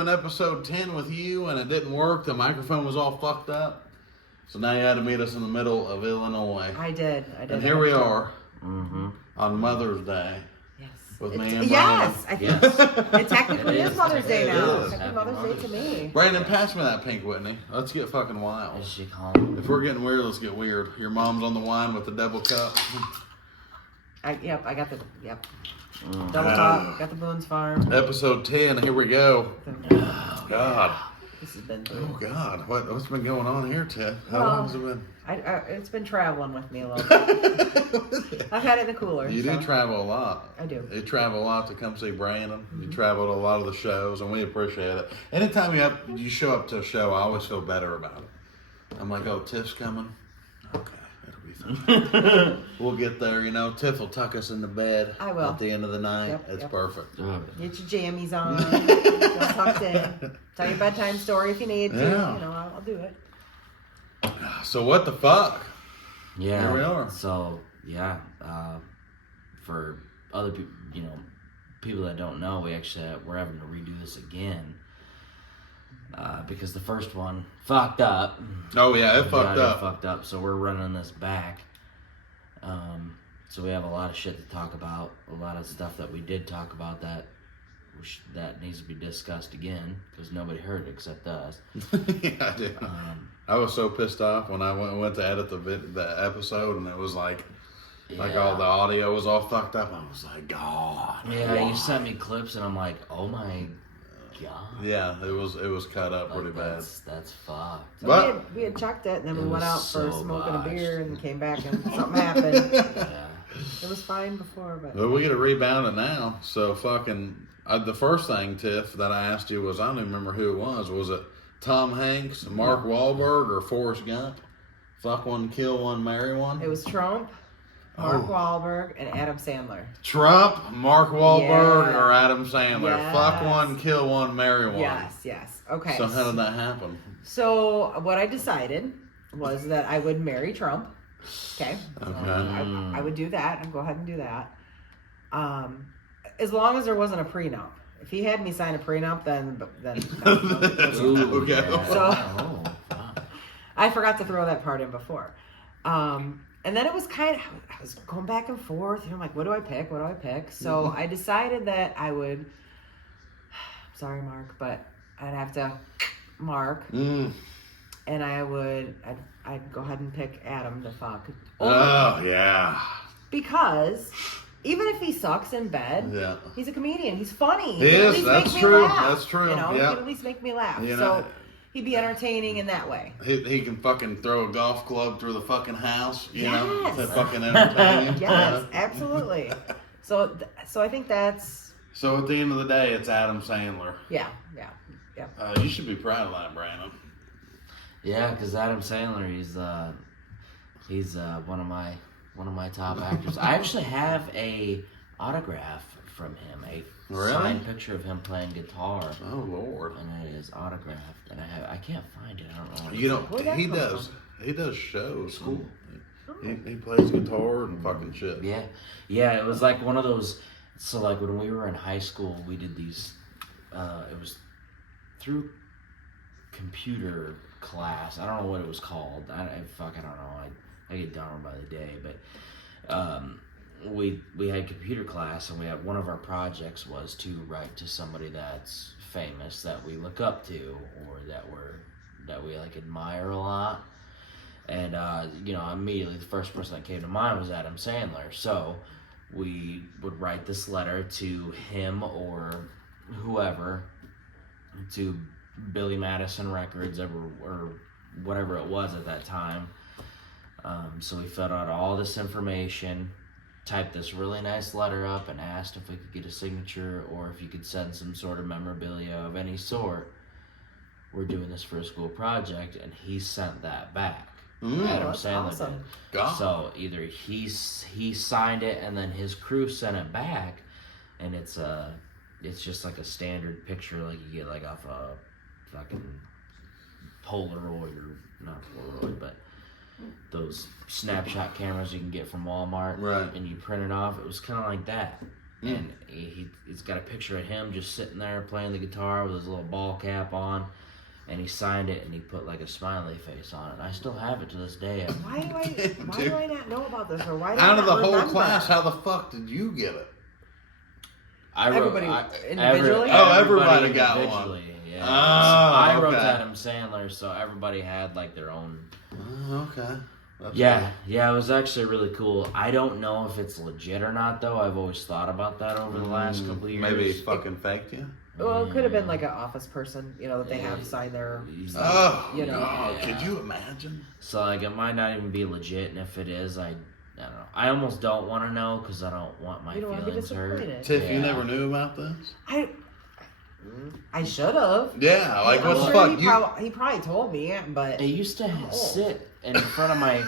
In episode 10 with you, and it didn't work. The microphone was all fucked up. So now you had to meet us in the middle of Illinois. I did. And here we are on Mother's Day. Yes. With me and Brandon. Yes. It technically is Mother's Day now. It is. Happy Mother's Day to me. Brandon, pass me that pink Whitney. Let's get fucking wild. Is she calm? If we're getting weird, let's get weird. Your mom's on the wine with the double cup. I got the double top. Got the Boone's Farm. Episode 10. Here we go. Oh, God. This has been. Oh, God. What's been going on here, Tiff? How long has it been? It's been traveling with me a little bit. I've had it in the cooler. You do travel a lot. I do. You travel a lot to come see Brandon. You travel to a lot of the shows, and we appreciate it. Anytime you show up to a show, I always feel better about it. I'm like, oh, Tiff's coming? Okay, it'll be fine. We'll get there, you know. Tiff will tuck us in the bed. I will. At the end of the night. Yep, It's perfect. Get your jammies on. Get tucked in. Tell your bedtime story if you need to. Yeah. You know, I'll do it. So what the fuck? Yeah. Here we are. So, yeah. For other people, people that don't know, we're having to redo this again. Because the first one fucked up. Oh, yeah, it fucked up. So we're running this back. So we have a lot of shit to talk about. A lot of stuff that we did talk about that needs to be discussed again because nobody heard it except us. Yeah, I did. I was so pissed off when I went to edit the episode, and it was like all the audio was all fucked up. I was like, God. Yeah, why? you sent me clips, and I'm like, oh my God. Yeah, it was cut up pretty bad. That's fucked. So But we had chucked it, and then we went out for so smoking botched. a beer, and came back, and something happened. Yeah. It was fine before, but well, we get to rebound it now. So fucking the first thing, Tiff, that I asked you was I don't even remember who it was. Was it Tom Hanks, Mark Wahlberg, or Forrest Gump? Fuck one, kill one, marry one. it was Trump, Mark Wahlberg, and Adam Sandler. Trump, Mark Wahlberg, Yeah. or Adam Sandler. Yes. Fuck one, kill one, marry one. Yes. Okay. So how did that happen? So what I decided was that I would marry Trump. Okay. So Okay. I would do that. I'd go ahead and do that. As long as there wasn't a prenup. If he had me sign a prenup, then Ooh, Okay. yeah. So- Oh, wow. I forgot to throw that part in before. And then it was I was going back and forth. I'm like, what do I pick? So I decided that I would, sorry, Mark, but I'd have to Mark. And I'd go ahead and pick Adam to fuck. Oh, yeah. Because even if he sucks in bed, Yeah. he's a comedian. He's funny. He can at is. least That's make me true. laugh. That's true. You know, he Yep. can at least make me laugh. You know, so he'd be entertaining in that way. He can fucking throw a golf club through the fucking house, you know, Yes. to fucking entertain you. Yes, absolutely. So I think that's So at the end of the day, it's Adam Sandler. yeah. You should be proud of that, Brandon. Yeah, because Adam Sandler, he's one of my top actors. I actually have a autograph from him, a Really? signed picture of him playing guitar, Oh Lord. and it is autographed. And I can't find it. I don't know. You know, Where'd that he come does. He does shows. Cool. He plays guitar and fucking shit. Yeah. It was like one of those. So like when we were in high school, we did these. It was through computer class. I don't know what it was called. I don't know. I get down by the day, but we had computer class, and we had one of our projects was to write to somebody that's famous that we look up to or that we like admire a lot. And immediately the first person that came to mind was Adam Sandler. So we would write this letter to him or whoever, to Billy Madison Records or whatever it was at that time. So we filled out all this information, typed this really nice letter up, and asked if we could get a signature or if you could send some sort of memorabilia of any sort. We're doing this for a school project, and he sent that back. Adam that's Sandler awesome. did. God. So either he signed it and then his crew sent it back, and it's just like a standard picture like you get like off a fucking Polaroid, or not Polaroid, but those snapshot cameras you can get from Walmart. Right. And you print it off. It was kind of like that. and he's got a picture of him just sitting there playing the guitar with his little ball cap on, and he signed it and he put like a smiley face on it. And I still have it to this day. Why do I not know about this, or why do Out I of not the whole remember? class, how the fuck did you get it? Everybody individually? Everybody got one. individually, yeah. Oh, I wrote okay. Adam Sandler, so everybody had like their own. Oh, okay. That's Yeah, it was actually really cool. I don't know if it's legit or not, though. I've always thought about that over the last couple of years. Maybe he fucking faked you. Well, it could have been like an office person, that they have sign their. Oh, You know. God, could you imagine? So like, it might not even be legit, and if it is, I don't know. I almost don't want to know because I don't want my You don't want to be feelings hurt. disappointed. Tiff, you Yeah. never knew about this? I should have. Yeah, like I'm what the sure fuck? he probably told me, but It used to Oh. sit in front of my.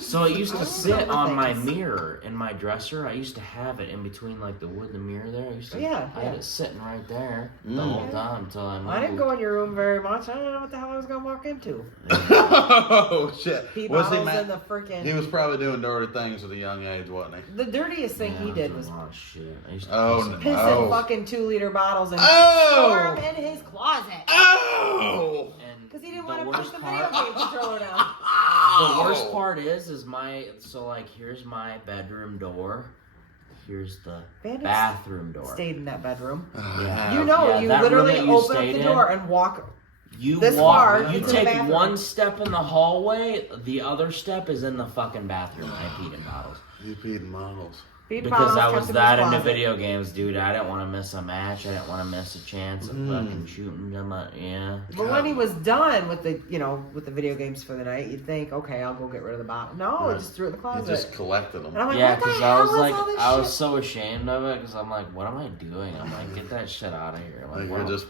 So it used I to don't sit remember on my things. mirror in my dresser. I used to have it in between like the wood and the mirror there. I had it sitting right there the whole time until I moved. I didn't go in your room very much. I don't know what the hell I was gonna walk into. Oh shit! Pee Was he bottles mad? in the freaking. He was probably doing dirty things at a young age, wasn't he? The dirtiest thing he did was a lot of shit. I used to Oh, piss no. in piss Oh. in fucking 2-liter bottles and Oh! store them in his closet Oh! And because he didn't the want to push worst the part- video game controller down. The worst part is here's my bedroom door. Here's the Bandits bathroom door. Stayed in that bedroom. Yeah. You know, Yeah, you that literally room that you open up stayed the in, door and walk. You this walk, far you into the take bathroom. one step in the hallway, the other step is in the fucking bathroom. I peed in bottles. You peed in models. Feed Because bottles I kept was in his that into closet. video games, dude. I didn't want to miss a match. I didn't want to miss a chance of Mm. fucking shooting them. Yeah. But when he was done with the video games for the night, you'd think, okay, I'll go get rid of the bottle. No, I Right. just threw it in the He closet. just collected them. And I'm like, Yeah, what the because hell I was is like, all this I was shit? so ashamed of it because I'm like, what am I doing? I'm like, get that shit out of here. I'm Like like, you're wow. just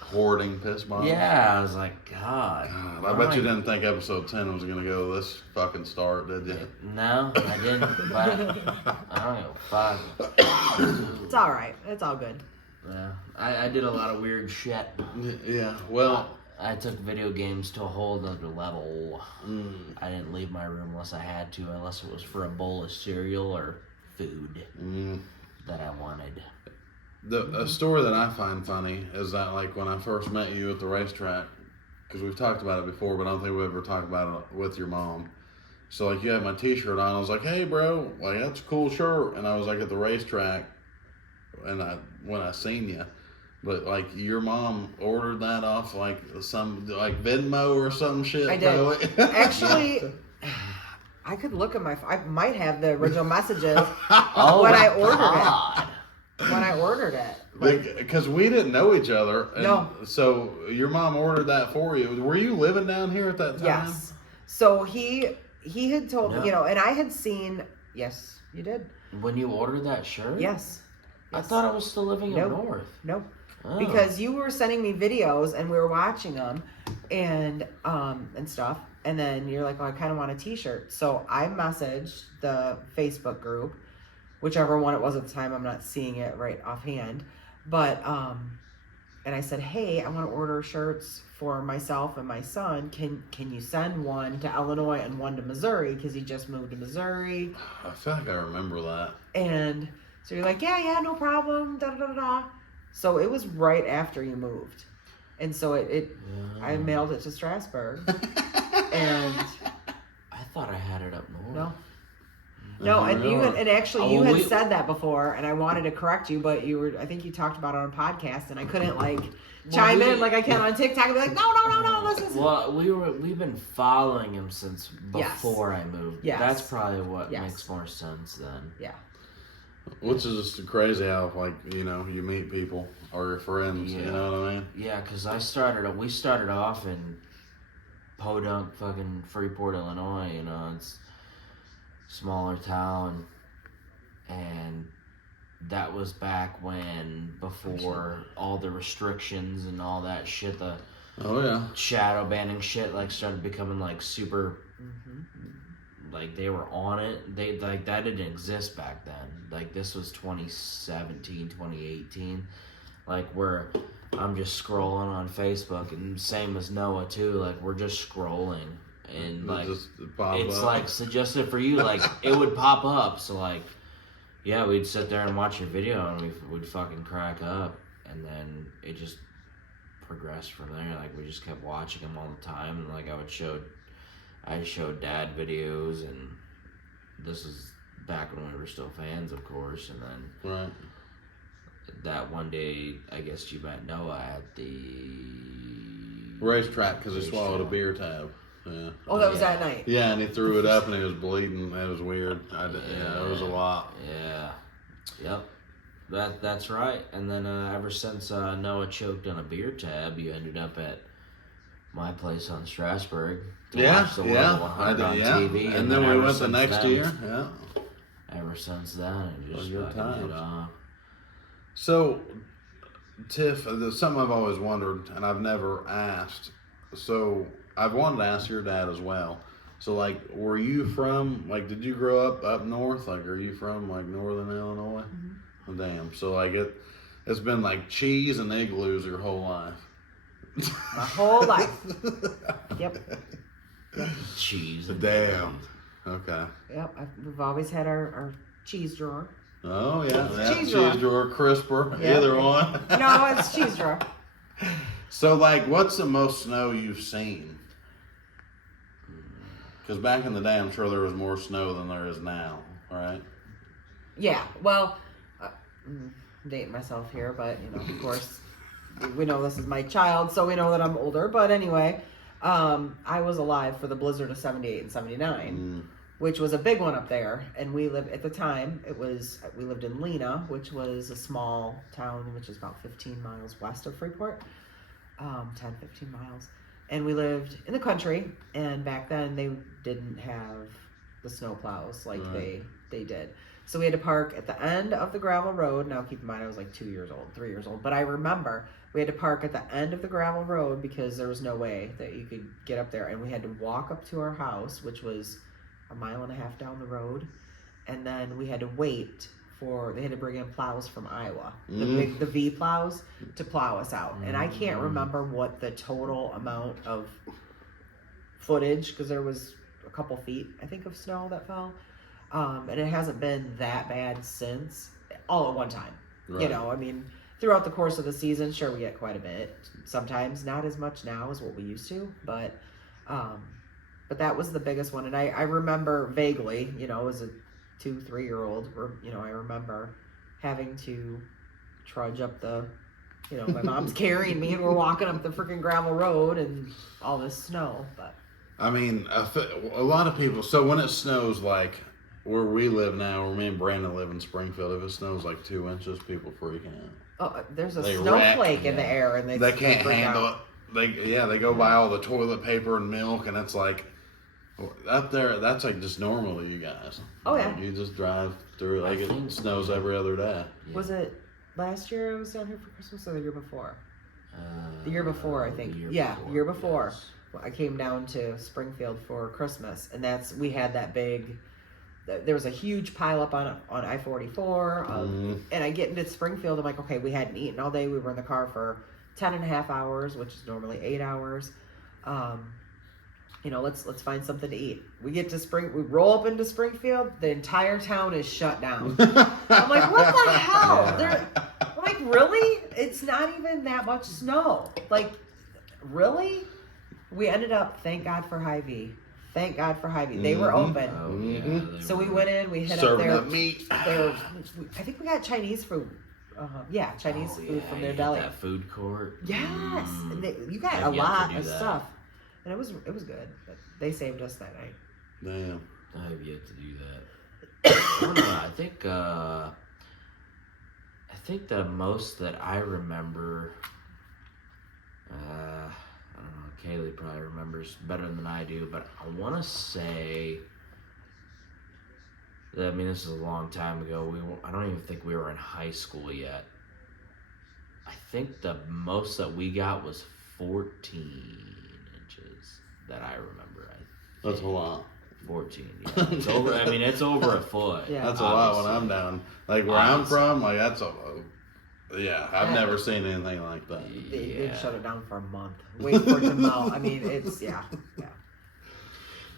hoarding piss bottles. Yeah, I was like, God. God, what I bet am you didn't think episode 10 was gonna go this fucking start, did you? No, I didn't. But I don't give a fuck. It's all right. It's all good. Yeah, I did a lot of weird shit. Yeah. Well. I took video games to a whole other level. I didn't leave my room unless I had to, unless it was for a bowl of cereal or food that I wanted. A story that I find funny is that, like, when I first met you at the racetrack, because we've talked about it before, but I don't think we ever talked about it with your mom. So, like, you had my t-shirt on. I was like, hey, bro, like, that's a cool shirt. And I was, like, at the racetrack, and when I seen you. But, like, your mom ordered that off, like, some, like, Venmo or some shit. I did. Probably. Actually, I could look at I might have the original messages Oh, when I ordered God. it. When I ordered it. Because we didn't know each other. And No. So your mom ordered that for you. Were you living down here at that time? Yes. So he had told No. me, and I had seen. Yes, you did. When you ordered that shirt? Yes. I thought I was still living Nope. up north. Nope. Oh. Because you were sending me videos and we were watching them and stuff, and then you're like, oh, I kind of want a t-shirt. So I messaged the Facebook group, whichever one it was at the time. I'm not seeing it right offhand, but and I said, hey, I want to order shirts for myself and my son. Can you send one to Illinois and one to Missouri, because he just moved to Missouri? I feel like I remember that. And so you're like, yeah, no problem, da da da da. So it was right after you moved, and so I mailed it to Strasbourg, and I thought I had it up north. no, and you had, and actually you Oh, had said that before, and I wanted to correct you, but I think you talked about it on a podcast, and I couldn't chime in like I can on TikTok and be like, no, this is. Well, we've been following him since Yes. before I moved. Yes. That's probably what Yes. makes more sense then. Yeah. Which is just crazy how, like, you meet people or your friends, you Yeah. know what I mean? Yeah, because we started off in Podunk, fucking Freeport, Illinois. It's a smaller town, and that was back before all the restrictions and all that shit, the Oh, yeah. shadow banning shit, started becoming, super, Mm-hmm. they were on it. They, that didn't exist back then. This was 2017, 2018. Where I'm just scrolling on Facebook, and same as Noah, too. We're just scrolling. And, It just pop it's, up. suggested for you. It would pop up. So, Yeah, we'd sit there and watch your video, and we'd fucking crack up, and then it just progressed from there. Like, we just kept watching them all the time, and like I showed Dad videos, and this is back when we were still fans, of course, and then Right. that one day, I guess you met Noah at the Racetrack because he Racetrack. swallowed a beer tab. Yeah. Oh, that was Yeah. that night. Yeah, and he threw it up and he was bleeding. That was weird. Yeah, it was a lot. Yeah. Yep. That's right. And then ever since Noah choked on a beer tab, you ended up at my place on Strasburg to watch the World 100 on TV. And then we ever went the since next then- year. Yeah. Ever since then, it just Good fucking hit times. on. So, Tiff, there's something I've always wondered, and I've never asked. So, I've wanted to ask your dad as well. So, like, were you from, like, did you grow up north? Like, are you from, like, northern Illinois? Oh, damn. So, like, it's been, like, cheese and igloos your whole life. My whole life. Yep. Cheese. And Damn. Okay. Yep. We've always had our cheese drawer. Oh, yeah. Cheese Cheese drawer. drawer, crisper, Yeah. either one. No, it's cheese drawer. So, like, what's the most snow you've seen? Because back in the day, I'm sure there was more snow than there is now, right? Yeah. Well, I'm dating myself here, but of course, we know this is my child, so we know that I'm older. But anyway, I was alive for the blizzard of '78 and '79. Which was a big one up there, and we lived at the time. We lived in Lena, which was a small town, which is about 15 miles west of Freeport, 15 miles, and we lived in the country. And back then, they didn't have the snow plows like Right. they did, so we had to park at the end of the gravel road. Now, keep in mind, I was like 3 years old, but I remember we had to park at the end of the gravel road because there was no way that you could get up there, and we had to walk up to our house, which was a mile and a half down the road, and then we had to wait they had to bring in plows from Iowa, the V plows, to plow us out. And I can't remember what the total amount of footage, because there was a couple feet, I think, of snow that fell, and it hasn't been that bad since, all at one time. Right. I mean, throughout the course of the season, sure, we get quite a bit. Sometimes not as much now as what we used to, but that was the biggest one. And I remember vaguely, as a 2-3-year-old, I remember having to trudge up my mom's carrying me and we're walking up the freaking gravel road and all this snow. But I mean, a lot of people, so when it snows, like where we live now, where me and Brandon live in Springfield, if it snows like 2 inches, people freak out. there's a They snowflake in the yeah. air and They can't freak handle out. it. They go buy all the toilet paper and milk, and it's like, up there, that's like just normal to you guys. Oh, yeah. Like, you just drive through, like I it think- snows every other day. Was it last year I was down here for Christmas or the year before? The year before, I think. The Year before. yes. I came down to Springfield for Christmas, and we had that big. There was a huge pile up on I-44, and I get into Springfield. I'm like, okay, we hadn't eaten all day. We were in the car for 10 and a half hours, which is normally 8 hours. Let's find something to eat. We get to we roll up into Springfield. The entire town is shut down. I'm like, what the hell? Yeah. I'm like, really? It's not even that much snow. Like, really? We ended up, thank God for Hy-Vee. Thank God for Hy-Vee. They were open. Oh, Mhm. yeah, So we went in, we hit Serving up up meat. I think we got Chinese food. Chinese food from their deli. That food court. Yes. And you got I've a yet to lot do of that. stuff. And it was good. But they saved us that night. Damn. I have yet to do that. I don't know. I think the most that I remember. I don't know. Kaylee probably remembers better than I do, but I want to say. I mean, this is a long time ago. I don't even think we were in high school yet. I think the most that we got was 14 inches that I remember. That's a lot. 14. Yeah, it's over. I mean, it's over a foot. Yeah. That's a lot when obviously. I'm down. Like where I'm Obviously. from, like that's I've Yeah. never seen anything like that. They'd Yeah. shut it down for a month. Wait for it to melt. I mean, it's, yeah.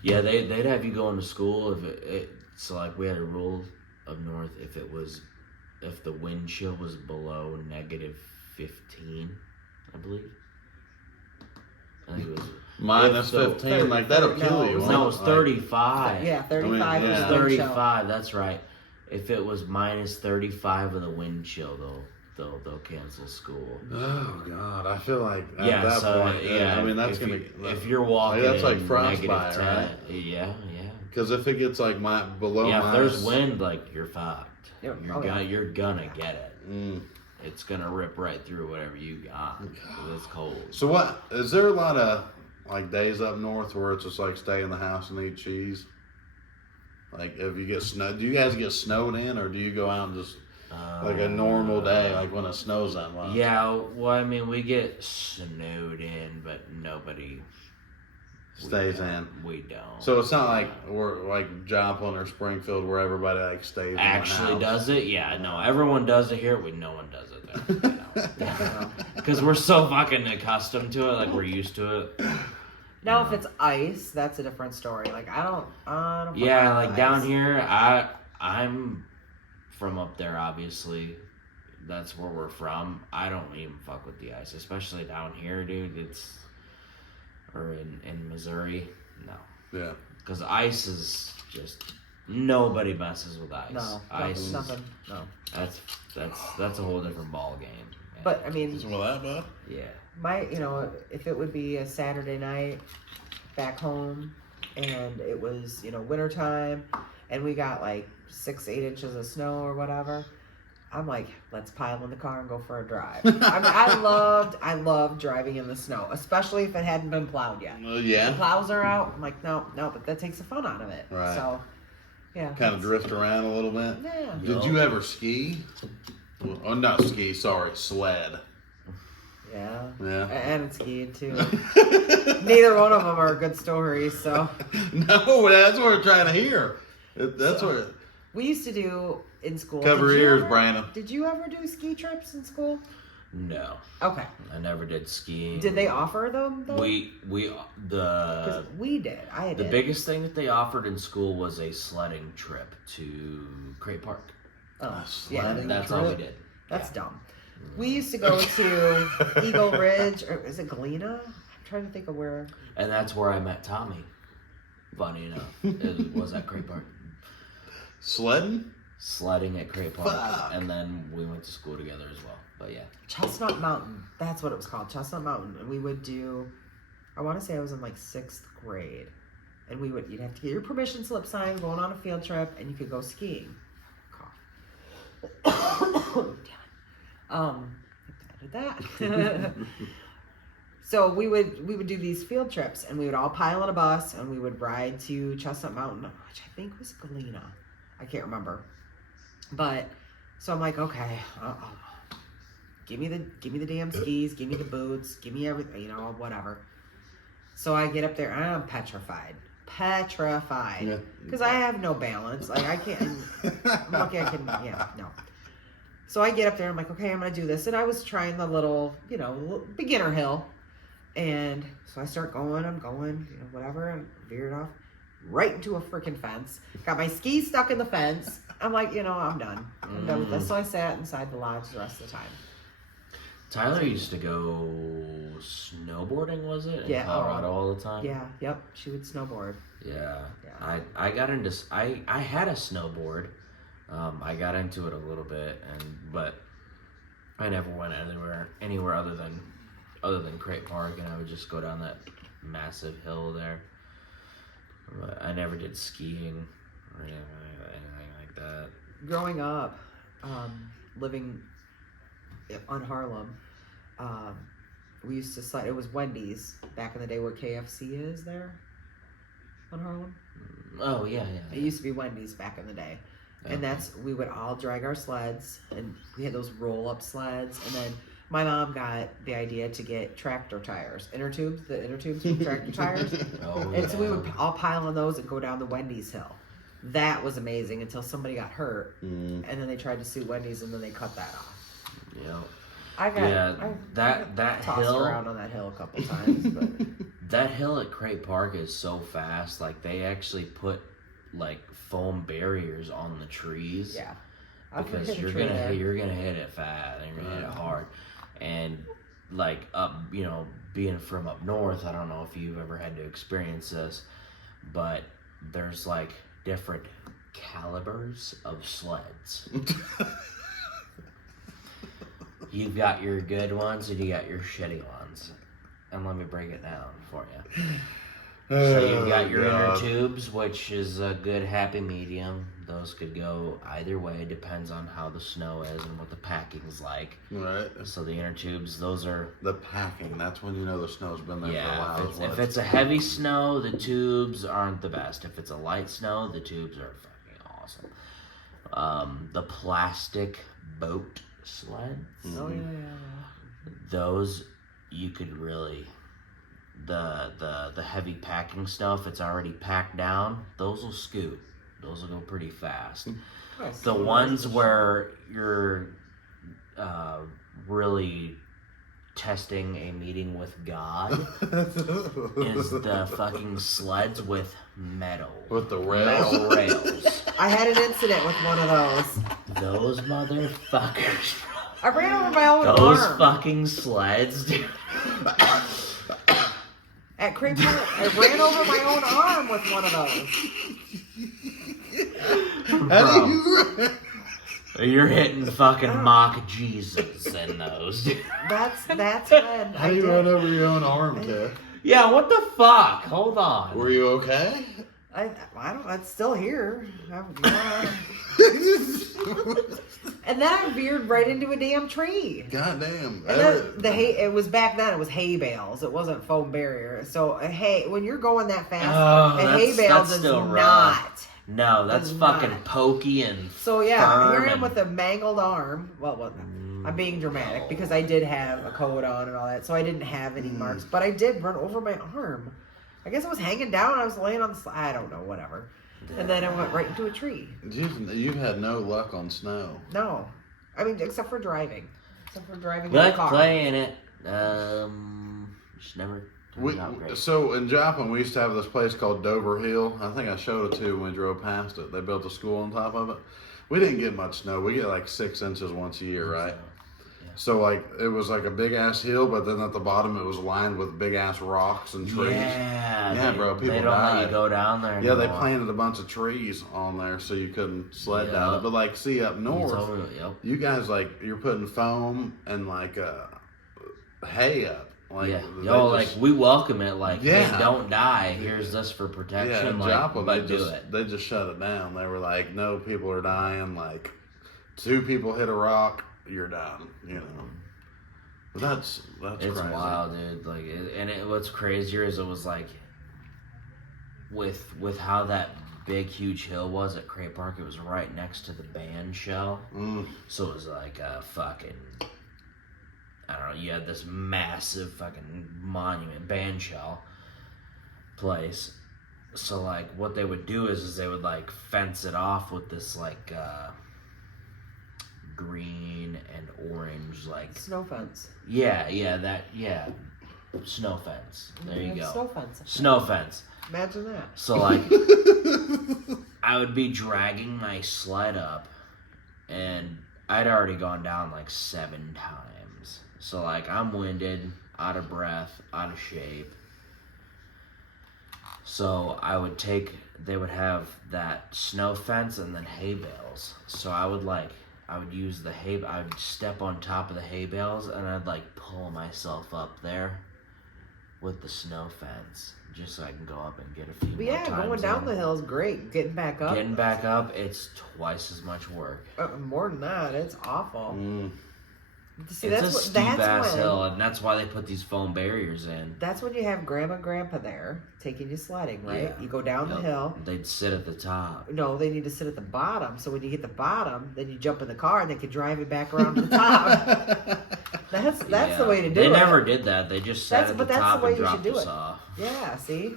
Yeah, they'd have you going to school if it's like we had a rule up north, if the wind chill was below -15, I believe. I think it was minus if the- 15, like that'll kill you. No, No, it won't was it? 35. Yeah, 35 I mean, is yeah. the wind chill. 35. That's right. If it was -35 of the wind chill, they'll cancel school. Oh God, I feel like at Yeah, that so point, yeah, I mean that's if gonna. if you're walking, that's like in frostbite, -10, right? Yeah. Because if it gets like below Yeah, if minus, there's wind, like you're fucked. Yeah, You're gonna get it. Mm. It's gonna rip right through whatever you got. 'Cause it's cold. So what is there a lot of like days up north where it's just like stay in the house and eat cheese? Like if you get snow, do you guys get snowed in, or do you go out and just like a normal day, like when it snows that much? Yeah, well, I mean, we get snowed in, but nobody Stays in. We don't. So it's not like we're like Joplin or Springfield where everybody like stays Actually in the house. does it? Yeah, no, everyone does it here. No one does it there. Because we're so fucking accustomed to it, like we're used to it. Now, if it's ice, that's a different story. Like I don't. Yeah, like ice. down here, I'm from up there, obviously. That's where we're from. I don't even fuck with the ice, especially down here, dude. Or in Missouri, no. Yeah. Because ice is just nobody messes with ice. No, ice. nothing. No. That's a whole different ball game. Yeah. But I mean, Well, that bad? Yeah. If it would be a Saturday night back home, and it was wintertime, and we got like 6-8 inches of snow or whatever, I'm like, let's pile in the car and go for a drive. I mean, I loved driving in the snow, especially if it hadn't been plowed yet. Yeah. The plows are out. I'm like, no, but that takes the fun out of it. Right. So, yeah. Kind of drift around a little bit. Yeah. Did you ever ski? Oh, not ski. Sorry, sled. Yeah. Yeah. And skied too. Neither one of them are good stories. So. No, that's what we're trying to hear. That's what. We used to do in school. Cover Did you ears, ever- Brandon. Did you ever do ski trips in school? No, Okay. I never did skiing. Did they offer them though? 'Cause we did. I The did. biggest thing that they offered in school was a sledding trip to Craig Park. Oh, sledding That's all we did. That's Yeah. dumb. We used to go to Eagle Ridge, or is it Galena? I'm trying to think of where. And that's where I met Tommy. Funny enough, it was at Craig Park. Sledding? Sledding at Craig Park, Fuck. and then we went to school together as well. But yeah, Chestnut Mountain. That's what it was called, Chestnut Mountain. And we would do, I want to say I was in like 6th grade. And you'd have to get your permission slip signed, going on a field trip, and you could go skiing. Cough. Damn it. I did that. So we would do these field trips, and we would all pile in a bus, and we would ride to Chestnut Mountain, which I think was Galena. I can't remember. But so I'm like, okay, give me the damn skis, give me the boots, give me everything, whatever. So I get up there, and I'm petrified, because I have no balance. Like I can't. I'm lucky I can. Yeah, no. So I get up there, I'm like, okay, I'm gonna do this, and I was trying the little, beginner hill, and so I start going, I'm going, whatever, and veered off right into a freaking fence. Got my skis stuck in the fence. I'm like, I'm done. I'm done with this. So I sat inside the lodge the rest of the time. Tyler used to go snowboarding, was it? In Yeah. Colorado all the time? Yeah, yep. She would snowboard. Yeah. Yeah. I got into, I had a snowboard. I got into it a little bit, but I never went anywhere other than Craig Park, and I would just go down that massive hill there. But I never did skiing or anything like that. Growing up, living on Harlem, we used to slide. It was Wendy's back in the day where KFC is there on Harlem. Oh yeah. It used to be Wendy's back in the day. And we would all drag our sleds, and we had those roll-up sleds, and then my mom got the idea to get tractor tires, the inner tubes from tractor tires. And so we would all pile on those and go down the Wendy's hill. That was amazing until somebody got hurt, and then they tried to sue Wendy's, and then they cut that off. Yeah. I got that tossed hill around on that hill a couple times, but that hill at Craig Park is so fast. Like they actually put like foam barriers on the trees. Yeah. Because you're gonna hit it fast and you're gonna hit it hard. And like up, you know, being from up north, I don't know if you've ever had to experience this, but there's like different calibers of sleds. You've got your good ones and you got your shitty ones. And let me break it down for you. So you've got your inner tubes, which is a good happy medium. Those could go either way, depends on how the snow is and what the packing's like. Right. So the inner tubes, those are... The packing, that's when you know the snow's been there for a Yeah, while. if it's a heavy snow, the tubes aren't the best. If it's a light snow, the tubes are fucking awesome. The plastic boat sleds, Oh, yeah. those you could really... The heavy packing stuff, it's already packed down, those will scoot. Those will go pretty fast. The ones where you're really testing a meeting with God is the fucking sleds with metal. With the rails? Metal rails. I had an incident with one of those. Those motherfuckers. I ran over my own Those arm. fucking sleds, dude. At Creek Park, I ran over my own arm with one of those. How do you... You're hitting fucking mock Jesus in those. That's when How I do you did. run over your own arm, Tiff? Yeah, what the fuck? Hold on. Were you okay? I don't. It's still here. And then I veered right into a damn tree. Goddamn. And then the hay. It was back then. It was hay bales. It wasn't foam barrier. So hay. When you're going that fast, a hay bale that's does still not. rough. No, that's Does fucking not. pokey and So yeah, firm here I am and- with a mangled arm. Well, I'm being dramatic because I did have a coat on and all that, so I didn't have any marks. But I did run over my arm. I guess it was hanging down. I was laying on the slide. I don't know, whatever. And then I went right into a tree. You've had no luck on snow. No, I mean except for driving. Except for driving We in like a car. playing it. Just never turned out great. So in Joplin, we used to have this place called Dover Hill. I think I showed it to you when we drove past it. They built a school on top of it. We didn't get much snow. We get like 6 inches once a year, right? So like it was like a big ass hill, but then at the bottom it was lined with big ass rocks and trees. Yeah, bro, people they don't let died. you go down there. Yeah, they anymore. planted a bunch of trees on there so you couldn't sled Yeah. down it. But like, see up You north, told me, yep. you guys like you're putting foam and like hay up. Like, Yeah, they yo, just- like we welcome it. Like, Yeah. hey, don't die. Here's this for yeah, protection. in like, Joplin, but do they just shut it down. They were like, no, people are dying. Like, 2 people hit a rock, you're done. You know. But that's It's crazy. wild, dude. Like, what's crazier is it was like, with how that big huge hill was at Cray Park, it was right next to the band shell. So it was like a fucking, I don't know. You had this massive fucking monument band shell place. So like, what they would do is they would like fence it off with this like green and orange like Snow fence. yeah snow fence. There you go. Snow fence. Snow fence. Imagine that. So like I would be dragging my sled up and I'd already gone down like 7 times. So like I'm winded, out of breath, out of shape. So they would have that snow fence and then hay bales. So I would use I would step on top of the hay bales and I'd like pull myself up there with the snow fence just so I can go up and get a few But more yeah, times going down in. the hill is great. Getting back up. Getting back up, it's twice as much work. More than that, it's awful. See, It's a that's steep ass when, hill, and that's why they put these foam barriers in. That's when you have grandma and grandpa there taking you sledding, right? Yeah. You go down the Yep. hill. They'd sit at the top. No, they need to sit at the bottom. So when you hit the bottom, then you jump in the car and they can drive you back around to the top. That's Yeah. the way to do They it. never did that. They just sat at the that's top the way and you dropped should do us it. off. Yeah, see?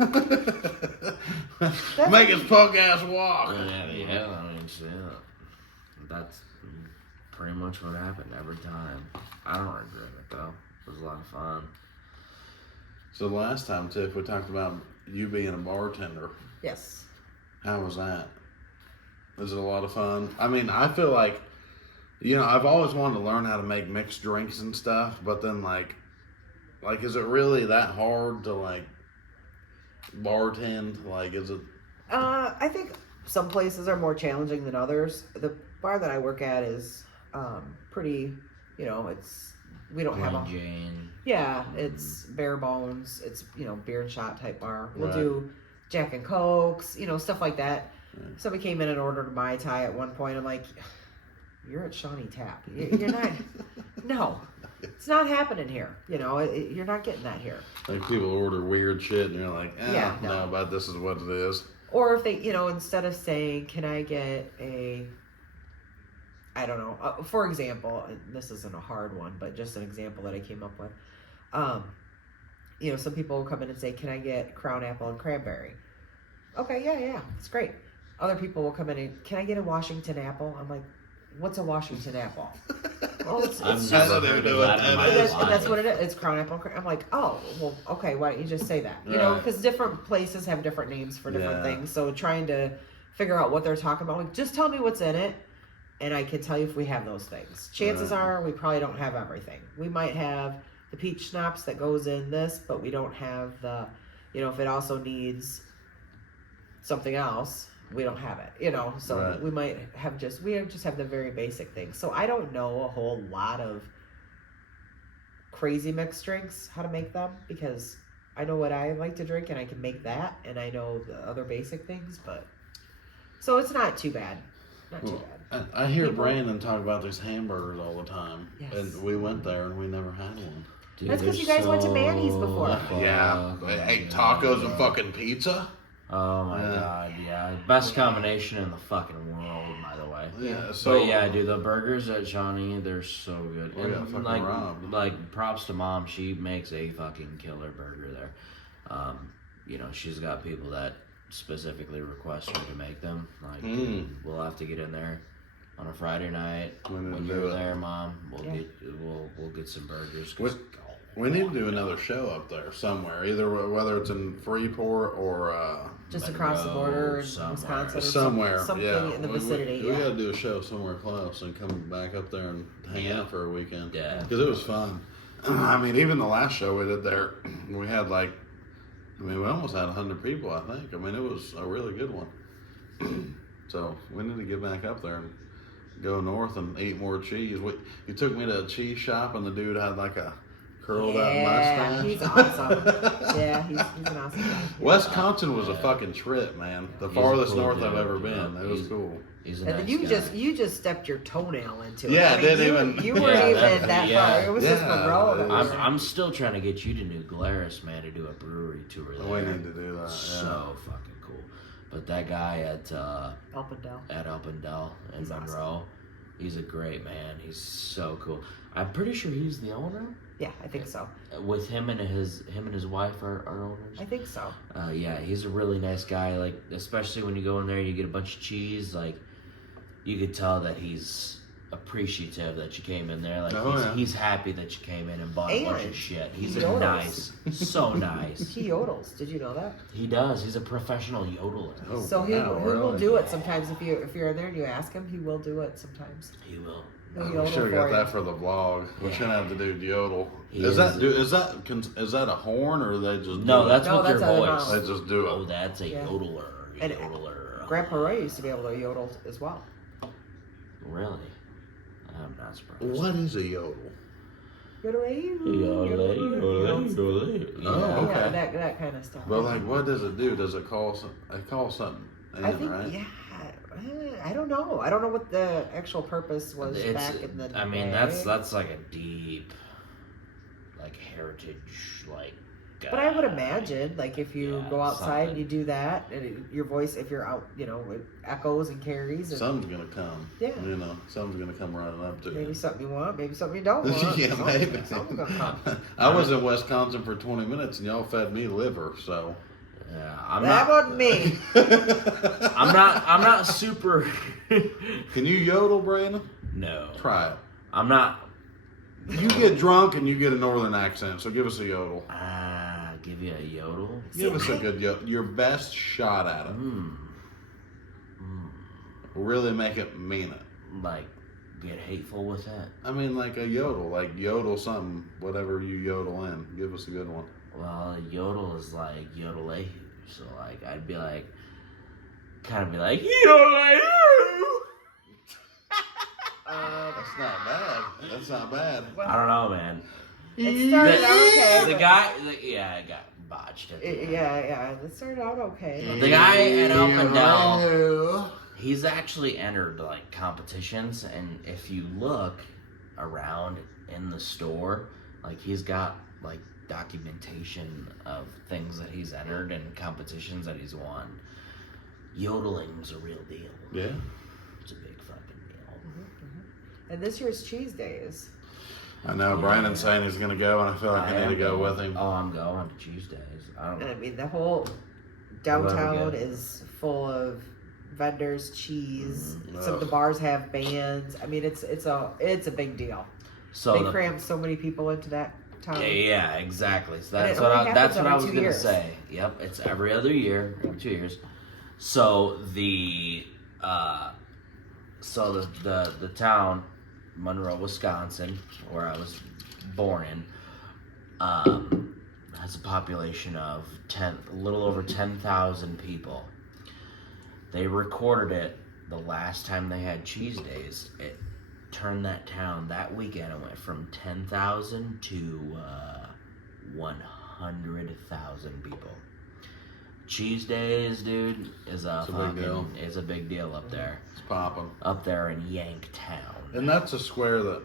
Make his punk ass walk. Yeah, I mean, shit. That's pretty much what happened every time. I don't regret it, though. It was a lot of fun. So last time, Tiff, we talked about you being a bartender. Yes. How was that? Is it a lot of fun? I mean, I feel like, I've always wanted to learn how to make mixed drinks and stuff, but then like, is it really that hard to like bartend? Like, is it? I think some places are more challenging than others. The bar that I work at is pretty, we don't have a... Jane. Yeah, it's bare bones. It's, beer and shot type bar. We'll Right. do Jack and Cokes, stuff like that. Somebody came in and ordered a Mai Tai at one point. I'm like, you're at Shawnee Tap. You're not... No. It's not happening here. You're not getting that here. Like people order weird shit and you're like, Yeah, no, but this is what it is. Or if they, instead of saying, can I get a... I don't know. For example, and this isn't a hard one, but just an example that I came up with. Some people will come in and say, can I get crown apple and cranberry? Okay, yeah, it's great. Other people will come in and, can I get a Washington apple? I'm like, what's a Washington apple? Well, it's I've just... never heard of that in my And life. that's what it is. It's crown apple. I'm like, oh, well, okay. Why don't you just say that? Right. Because different places have different names for different things. So trying to figure out what they're talking about, like, just tell me what's in it, and I can tell you if we have those things. Chances are we probably don't have everything. We might have the peach schnapps that goes in this, but we don't have the, if it also needs something else, we don't have it, so Right. we might have just have the very basic things. So I don't know a whole lot of crazy mixed drinks, how to make them, because I know what I like to drink and I can make that, and I know the other basic things, but so it's not too bad. Not too bad. I hear People- Brandon talk about these hamburgers all the time. Yes. And we went there and we never had one. Dude, That's 'cause they're you guys went to Manny's before. Yeah. fucking Hey, good. tacos and fucking pizza? Oh my Yeah. god, yeah. Best combination in the fucking world, by the way. Yeah, so But yeah, dude, the burgers at Shawnee, they're so good. We got fucking like, robbed. like, props to Mom. She makes a fucking killer burger there. She's got people that specifically request her to make them. Like, dude, we'll have to get in there on a Friday night We need when to you're do it. there, Mom. Yeah. We'll get some burgers. 'Cause- We need to do another show up there somewhere, either whether it's in Freeport or Just Monroe, across the border in somewhere. Wisconsin or somewhere. something Yeah, in the vicinity. We Yeah. got to do a show somewhere close and come back up there and hang Yeah. out for a weekend. Yeah. Because it was fun. I mean, even the last show we did there, we had we almost had 100 people, I think. I mean, it was a really good one. So we need to get back up there and go north and eat more cheese. You took me to a cheese shop and the dude had like a curled up Yeah, mustache. he's awesome. Yeah, he's an awesome guy. Wisconsin was a fucking trip, man. The He's a farthest cool north I've dude, ever you been. know. It was He's- cool. He's a And nice you guy. just stepped your toenail into it. Yeah, I mean, didn't you, even- you weren't Yeah, even that yeah. far. It was just Yeah, Monroe. it That was- was- I'm still trying to get you to New Glarus, man, to do a brewery tour there. We need to do that. So fucking cool. But that guy at Elpendale. Elpendale in He's awesome. Monroe, he's a great man. He's so cool. I'm pretty sure he's the owner. Yeah, I think so. With him and his wife are owners. I think so. Yeah, he's a really nice guy. Like, especially when you go in there and you get a bunch of cheese, like, you could tell that he's appreciative that you came in there. Like, Oh, yeah. he's happy that you came in and bought a bunch And of shit. He's he a yodels. nice, so nice. He yodels. Did you know that? He does. He's a professional yodeler. Oh, So he wow, will really? do it sometimes if you're in there and you ask him, he will do it sometimes. He will. He'll We yodel should have for got you. that for the vlog. We Yeah. shouldn't have to do yodel. He Is that is- is that a horn or they just No, do that's No, with that's your a voice. mouth. They just do Oh, it. that's a Yeah. yodeler. And Yodeler. Grandpa Ray used to be able to yodel as well. Really? I'm not surprised. What is a yodel? Yodel. Oh, okay. Yeah, that kind of stuff. But like, what does it do? Does it call something in, I think, right? yeah. I don't know. I don't know what the actual purpose was back in the day. I mean, that's like a deep, like, heritage, like. But I would imagine, like, if you Yeah, go outside and something. you do that, and your voice, if you're out, it echoes and carries. And Something's gonna come. Yeah. Something's gonna come running up to maybe you. something you want, maybe something you don't want. Yeah, maybe. Something's gonna come. I was in Wisconsin for 20 minutes and y'all fed me liver, so. Yeah, That wasn't me. I'm not super. Can you yodel, Brandon? No. Try it. I'm not. You get drunk and you get a northern accent, so give us a yodel. Give you a yodel. Give us a good yodel. Your best shot at it. really make it mean it. Like, get hateful with it. I mean, like a yodel, like yodel something, whatever you yodel in. Give us a good one. Well, yodel is like yodel-a-hoo. So, like, I'd be like, kind of be like, yodel-a-hoo! That's not bad. That's not bad. I don't know, man. It started out okay. The but- guy, yeah, it got botched. At the end. Yeah. It started out okay. The guy at Up and Down, he's actually entered like competitions, and if you look around in the store, like he's got like documentation of things that he's entered and competitions that he's won. Yodeling's a real deal. Yeah. It's a big fucking deal. And this year's cheese days. I know. Brandon's saying he's going to go, and I feel like I need to go with him. Oh, I'm going to Tuesdays. I don't And I know. mean, the whole downtown Whoever is full of vendors, cheese. Some of the Ugh. bars have bands. I mean, it's a big deal. So They the- cram so many people into that town. Yeah, exactly. So And that's it what only that's happens what I every was 2 gonna years. say. Yep, it's every other year, every 2 years. So the the town, Monroe, Wisconsin, where I was born in, has a population of a little over 10,000 people. They recorded it the last time they had cheese days. It turned that town that weekend. It went from 10,000 to 100,000 people. Cheese days, dude, is a big deal. is a big deal up there. It's popping. Up there in Yanktown. And that's a square that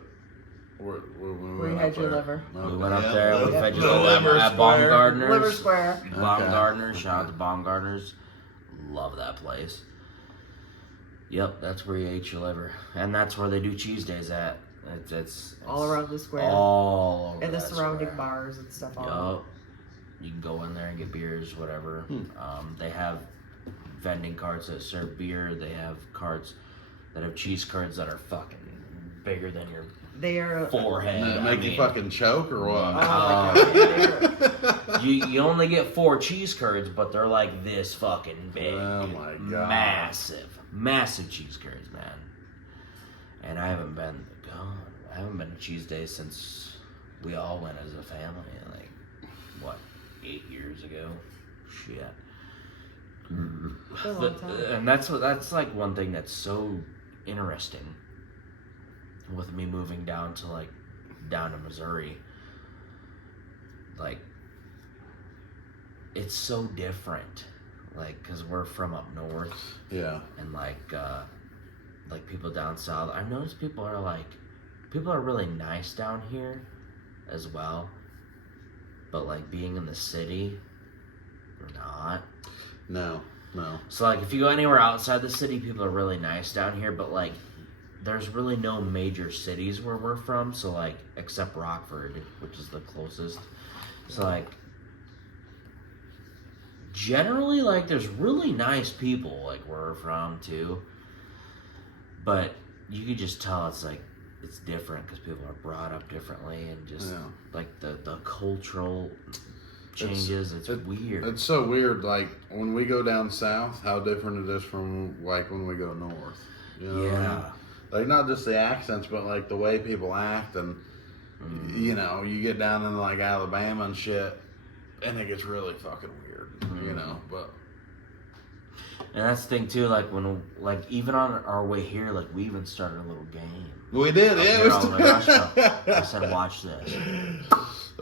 we Where you went had up your there. liver. We went up there. We Yeah. fed you The at liver square. Baumgartner's. Liver Square. Baumgartner's. Okay. Shout out to Baumgartner's. Love that place. Yep, that's where you ate your liver, and that's where they do cheese days at. It's All around the square. all over And the that surrounding square. bars and stuff. All Yup. You can go in there and get beers, whatever. Hmm. They have vending carts that serve beer. They have carts that have cheese curds that are fucking bigger than your They are. forehead. Does it I make you mean, fucking choke or what? Oh my God. you only get 4 cheese curds, but they're like this fucking big. Oh my God. Massive cheese curds, man. And I haven't been to cheese days since we all went as a family. Like, what, 8 years ago? Shit. It's been a long time. And that's like one thing that's so interesting with me moving down to Missouri. Like, it's so different, like, because we're from up north, Yeah. and like people down south. I've noticed people are really nice down here as well, but like being in the city, they're not. No. So like if you go anywhere outside the city, people are really nice down here, but like there's really no major cities where we're from, so like except Rockford, which is the closest. So like generally like there's really nice people like where we're from too, but you could just tell it's different because people are brought up differently, and just like the cultural changes. It's weird. It's so weird. Like when we go down south, how different it is from like when we go north. You know what I mean? Like not just the accents, but like the way people act, and you know, you get down into like Alabama and shit, and it gets really fucking weird. You know, but. And that's the thing too, like when, like even on our way here, like we even started a little game. We did, Up yeah. here on the restaurant. I said, watch this.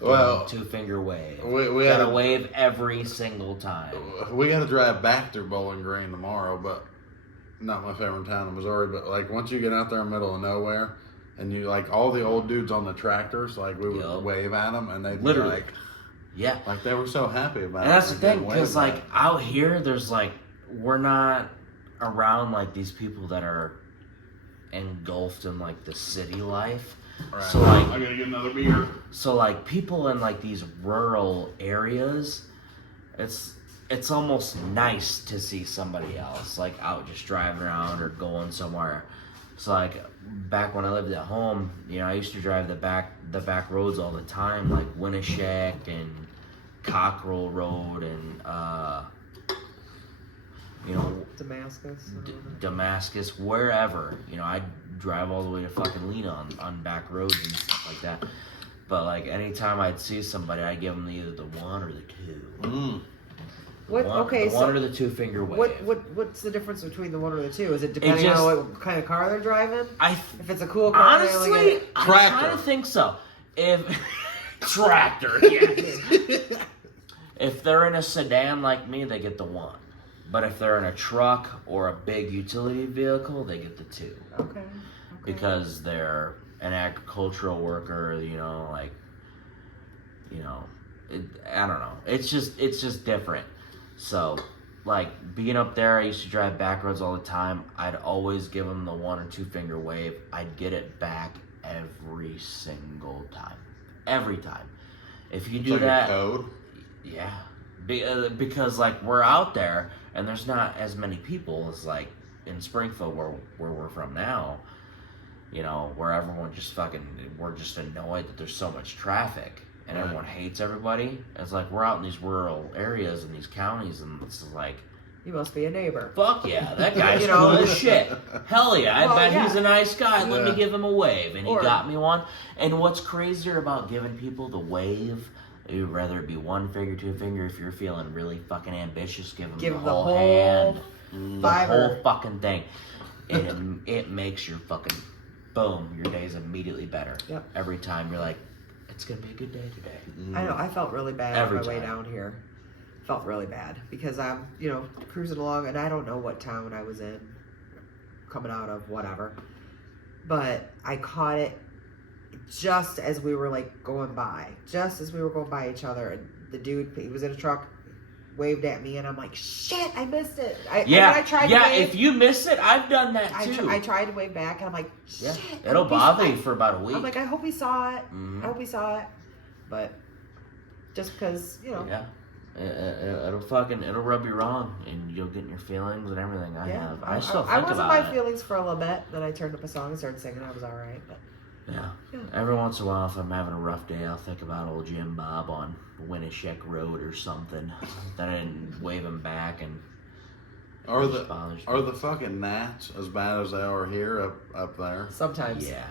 Well, 2-finger wave. we Gotta had a- wave every single time. we got to drive back through Bowling Green tomorrow, but not my favorite town in Missouri. But like once you get out there in the middle of nowhere, and you like all the old dudes on the tractors, like we would Yup. wave at them, and they'd Literally. be like, Yeah. like they were so happy about And it. that's the like, they'd thing, wave because back. like out here, there's like, we're not around like these people that are engulfed in like the city life. Right. So like, I gotta get another beer. so like people in like these rural areas, it's almost nice to see somebody else like out just driving around or going somewhere. So like back when I lived at home, you know, I used to drive the back roads all the time, like Winneshiek and Cockrell Road, and you know, Damascus. Damascus, wherever. You know, I drive all the way to fucking Lena on back roads and stuff like that. But like anytime I'd see somebody, I'd give them either the one or the two. Mm. What? Okay, the one or the two finger wave. What's the difference between the one or the two? Is it depending on what kind of car they're driving? If it's a cool car, honestly, I kind of think so. If tractor, yes. If they're in a sedan like me, they get the one. But if they're in a truck or a big utility vehicle, they get the two. Okay. Because they're an agricultural worker, you know, like, you know, I don't know. It's just different. So, like, being up there, I used to drive back roads all the time. I'd always give them the one or two finger wave. I'd get it back every single time. Every time. If you do like that... a code? Yeah. Because, like, we're out there, and there's not as many people as, like, in Springfield where we're from now. You know, where everyone just we're just annoyed that there's so much traffic. And everyone hates everybody. It's like we're out in these rural areas in these counties, and it's like, you must be a neighbor. Fuck yeah, that guy's cool as shit. Hell yeah, I bet he's a nice guy. Let me give him a wave, and he got me one. And what's crazier about giving people the wave? Whether it be one finger, two finger, if you're feeling really fucking ambitious, give them the whole hand, the whole fucking thing. And it makes your fucking boom, your day's immediately better. Yep. Every time you're like, it's gonna be a good day today. I know. I felt really bad on my way down here. Felt really bad because I'm, you know, cruising along, and I don't know what town I was in, coming out of whatever, but I caught it just as we were like going by each other, and the dude, he was in a truck, waved at me, and I'm like, shit, I missed it. I tried to wave, if you miss it, I've done that too. I tried to wave back, and I'm like, shit. It'll bother you for about a week. I'm like, I hope he saw it. I hope he saw it. But just because, you know. Yeah. It'll rub you wrong, and you'll get in your feelings and everything. I still think about it. I was in my feelings for a little bit, then I turned up a song and started singing. I was all right, but. Yeah. Every once in a while, if I'm having a rough day, I'll think about old Jim Bob on Winneshiek Road or something. Then I didn't wave him back, and are the fucking gnats as bad as they are here up there? Sometimes. Yeah.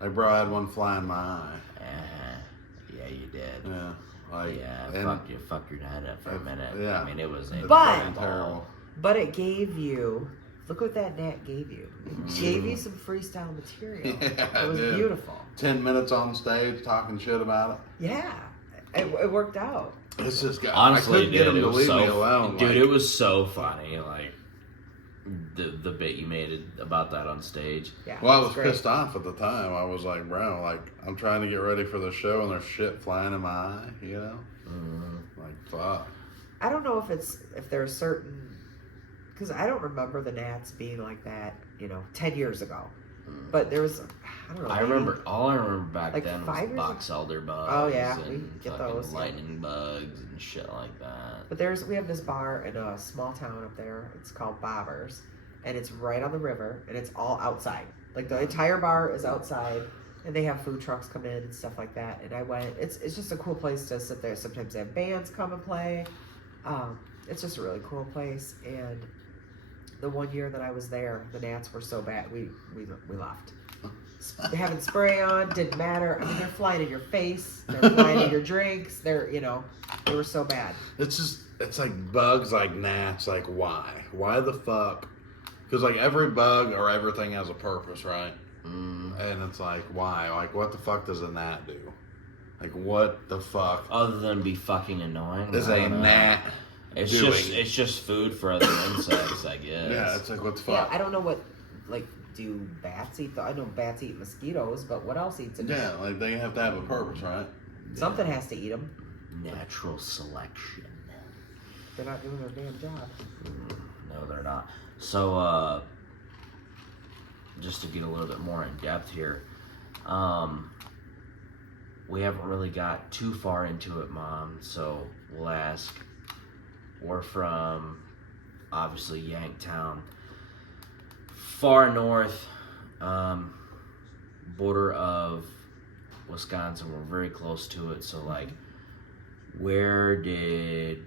Like, bro, I had one fly in my eye. Yeah, you did. Yeah. Fucked your dad up for a minute. Yeah. I mean, it was terrible. But it gave you. Look what that gnat gave you. It gave you some freestyle material. Yeah, it was beautiful. 10 minutes on stage talking shit about it. Yeah. It worked out. It's just honestly, I couldn't get him to leave me alone. Dude, it was so funny. Like the bit you made about that on stage. Yeah. Well, I was pissed off at the time. I was like, bro, like, I'm trying to get ready for the show and there's shit flying in my eye, you know? Like, fuck. I don't know if there's certain. Because I don't remember the gnats being like that, 10 years ago. But there was, I don't know. All I remember back like then was box elder bugs. Oh, yeah. And we get those. Lightning bugs and shit like that. But we have this bar in a small town up there. It's called Bobbers. And it's right on the river. And it's all outside. Like, the entire bar is outside. And they have food trucks come in and stuff like that. And I went, it's just a cool place to sit there. Sometimes they have bands come and play. It's just a really cool place. And the one year that I was there, the gnats were so bad, we left. Having spray on, didn't matter. I mean, they're flying in your face, they're flying in your drinks, they were so bad. It's like bugs, like gnats, like why? Why the fuck? Because like every bug or everything has a purpose, right? And it's like, why? Like, what the fuck does a gnat do? Like, what the fuck? Other than be fucking annoying. Is a gnat It's just food for other insects, I guess. Yeah, it's like, what the fuck? Yeah, I don't know what, like, do bats eat? I know bats eat mosquitoes, but what else eats a gnat? Yeah, like, they have to have a purpose, right? Something has to eat them. Natural selection. They're not doing their damn job. No, they're not. So, just to get a little bit more in depth here, we haven't really got too far into it, Mom, so we'll ask. We're from, obviously, Yanktown. Far north, border of Wisconsin. We're very close to it. So, like, where did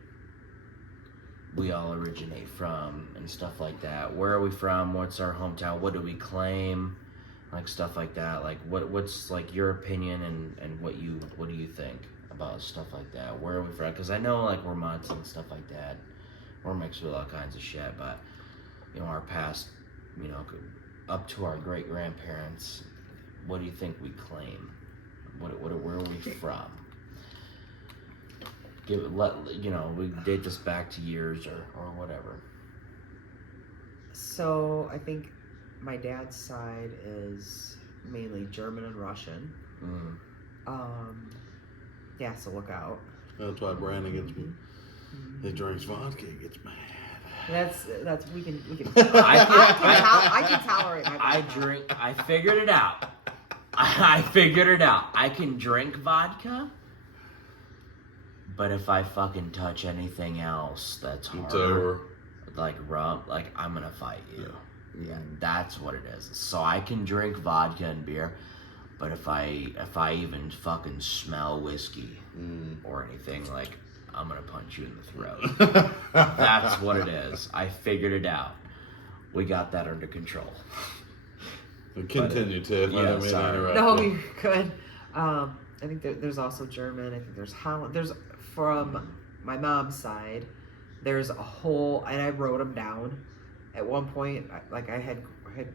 we all originate from and stuff like that. Where are we from? What's our hometown? What do we claim? Like stuff like that. Like what's like your opinion and what do you think about stuff like that? Where are we from? Because I know like we're mutts and stuff like that. We're mixed with all kinds of shit, but you know our past, you know, up to our great grandparents. What do you think we claim? Where are we from? We date this back to years or whatever. So I think my dad's side is mainly German and Russian. Yeah, so look out. That's why Brandon gets me. He drinks vodka, he gets mad. That's we can. I can tolerate. I figured it out. I figured it out. I can drink vodka, but if I fucking touch anything else that's harder, like rum, like I'm gonna fight you. Yeah, that's what it is. So I can drink vodka and beer, but if I even fucking smell whiskey or anything, like I'm gonna punch you in the throat. That's what it is. I figured it out. We got that under control. Continue, Tiff. Yeah, sorry. No, you could. I think there's also German. I think there's Holland. There's from my mom's side. There's a whole, and I wrote them down. At one point, I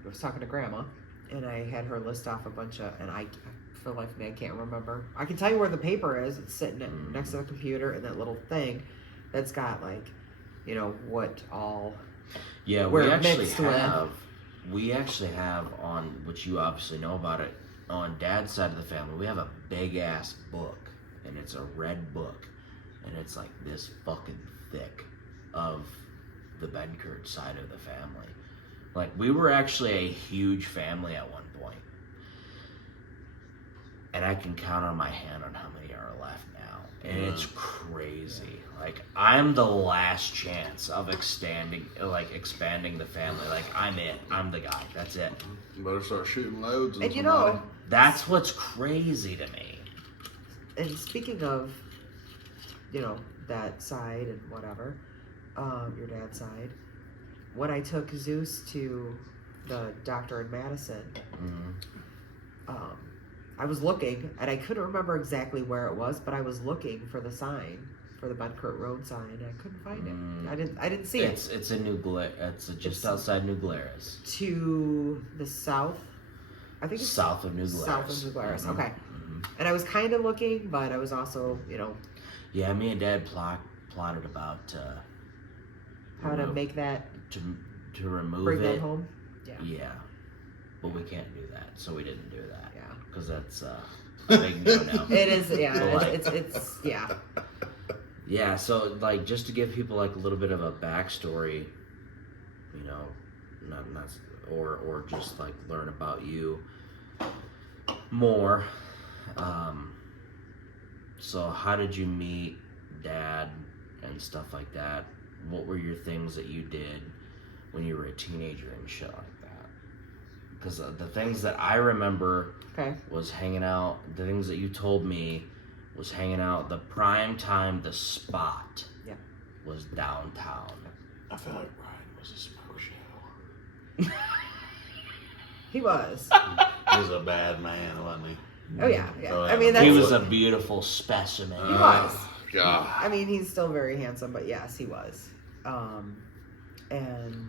was talking to Grandma, and I had her list off a bunch of, and for the life of me, I can't remember. I can tell you where the paper is. It's sitting next to the computer, and that little thing that's got like, you know, what all. Yeah, we actually have on, which you obviously know about it, on Dad's side of the family, we have a big ass book, and it's a red book, and it's like this fucking thick of the Bedkirch side of the family. Like, we were actually a huge family at one point, and I can count on my hand on how many are left now, and it's crazy. Like, I'm the last chance of expanding the family. Like, I'm it. I'm the guy. That's it. You better start shooting loads. And you know, that's what's crazy to me. And speaking of, you know, that side and whatever, your dad's side, when I took Zeus to the doctor in Madison, I was looking, and I couldn't remember exactly where it was, but I was looking for the sign, for the Bedkirch Road sign, and I couldn't find it. I didn't see it. It's in New Glarus. It's just outside New Glarus. To the south, I think it's south of New Glarus. South of New Glarus. Okay. And I was kind of looking, but I was also, you know. Yeah, me and Dad plotted about how to make that to remove bring it. that home. Yeah, but we can't do that, so we didn't do that. Yeah, because that's a big no-no. It is. Yeah, so, like, it's yeah. Yeah, so like just to give people like a little bit of a backstory, you know, not or just like learn about you more. So how did you meet Dad and stuff like that? What were your things that you did when you were a teenager and shit like that? Because the things that I remember was hanging out. The things that you told me was hanging out. The prime time, the spot was downtown. I feel like Brian was a smoke show. He was. He was a bad man, wasn't he? Oh yeah. So, I mean, he was a beautiful specimen. He was. God. I mean, he's still very handsome, but yes, he was. And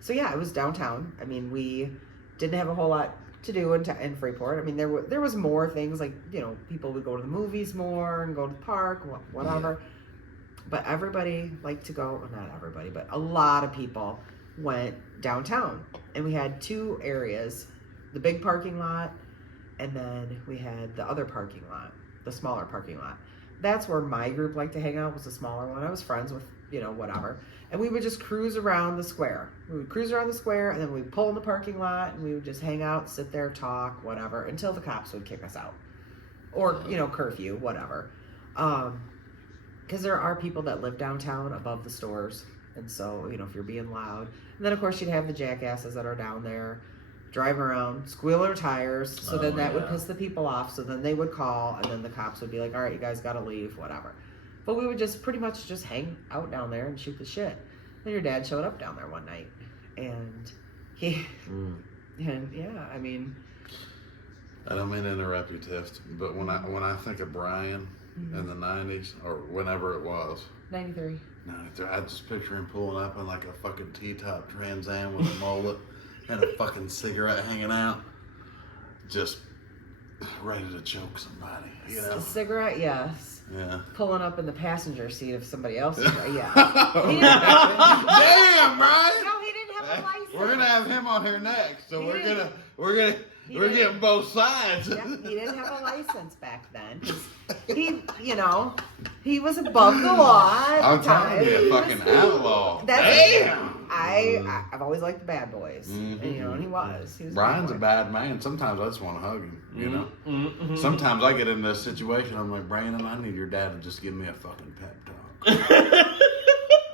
so yeah, it was downtown. I mean, we didn't have a whole lot to do in Freeport. I mean, there was more things, like, you know, people would go to the movies more and go to the park, whatever. Yeah. But everybody liked to go. Well, not everybody, but a lot of people went downtown. And we had two areas: the big parking lot, and then we had the other parking lot, the smaller parking lot. That's where my group liked to hang out, was the smaller one. I was friends with, you know, whatever. And we would just cruise around the square. We would cruise around the square, and then we'd pull in the parking lot, and we would just hang out, sit there, talk, whatever, until the cops would kick us out. Or, you know, curfew, whatever. Because there are people that live downtown above the stores. And so, you know, if you're being loud. And then, of course, you'd have the jackasses that are down there, driving around, squealing their tires. So then that would piss the people off. So then they would call, and then the cops would be like, all right, you guys got to leave, whatever. But we would just pretty much just hang out down there and shoot the shit. Then your dad showed up down there one night, and and yeah, I mean, I don't mean to interrupt you, Tiff, but when I think of Brian in the 90s, or whenever it was, 93. I just picture him pulling up in like a fucking T-top Trans Am with a mullet and a fucking cigarette hanging out, just ready to choke somebody. You know? A cigarette, yes. Yeah. Pulling up in the passenger seat of somebody else's car, yeah. Damn, Brian! No, he didn't have a license. We're gonna have him on here next, so we're didn't. getting both sides. Yeah, he didn't have a license back then. He, he was above the law at I'm the time. telling you, fucking outlaw. Damn! I've always liked the bad boys. And, and he was. Brian's a bad man. Sometimes I just want to hug him, you know? Sometimes I get in this situation, I'm like, Brandon, I need your dad to just give me a fucking pep talk.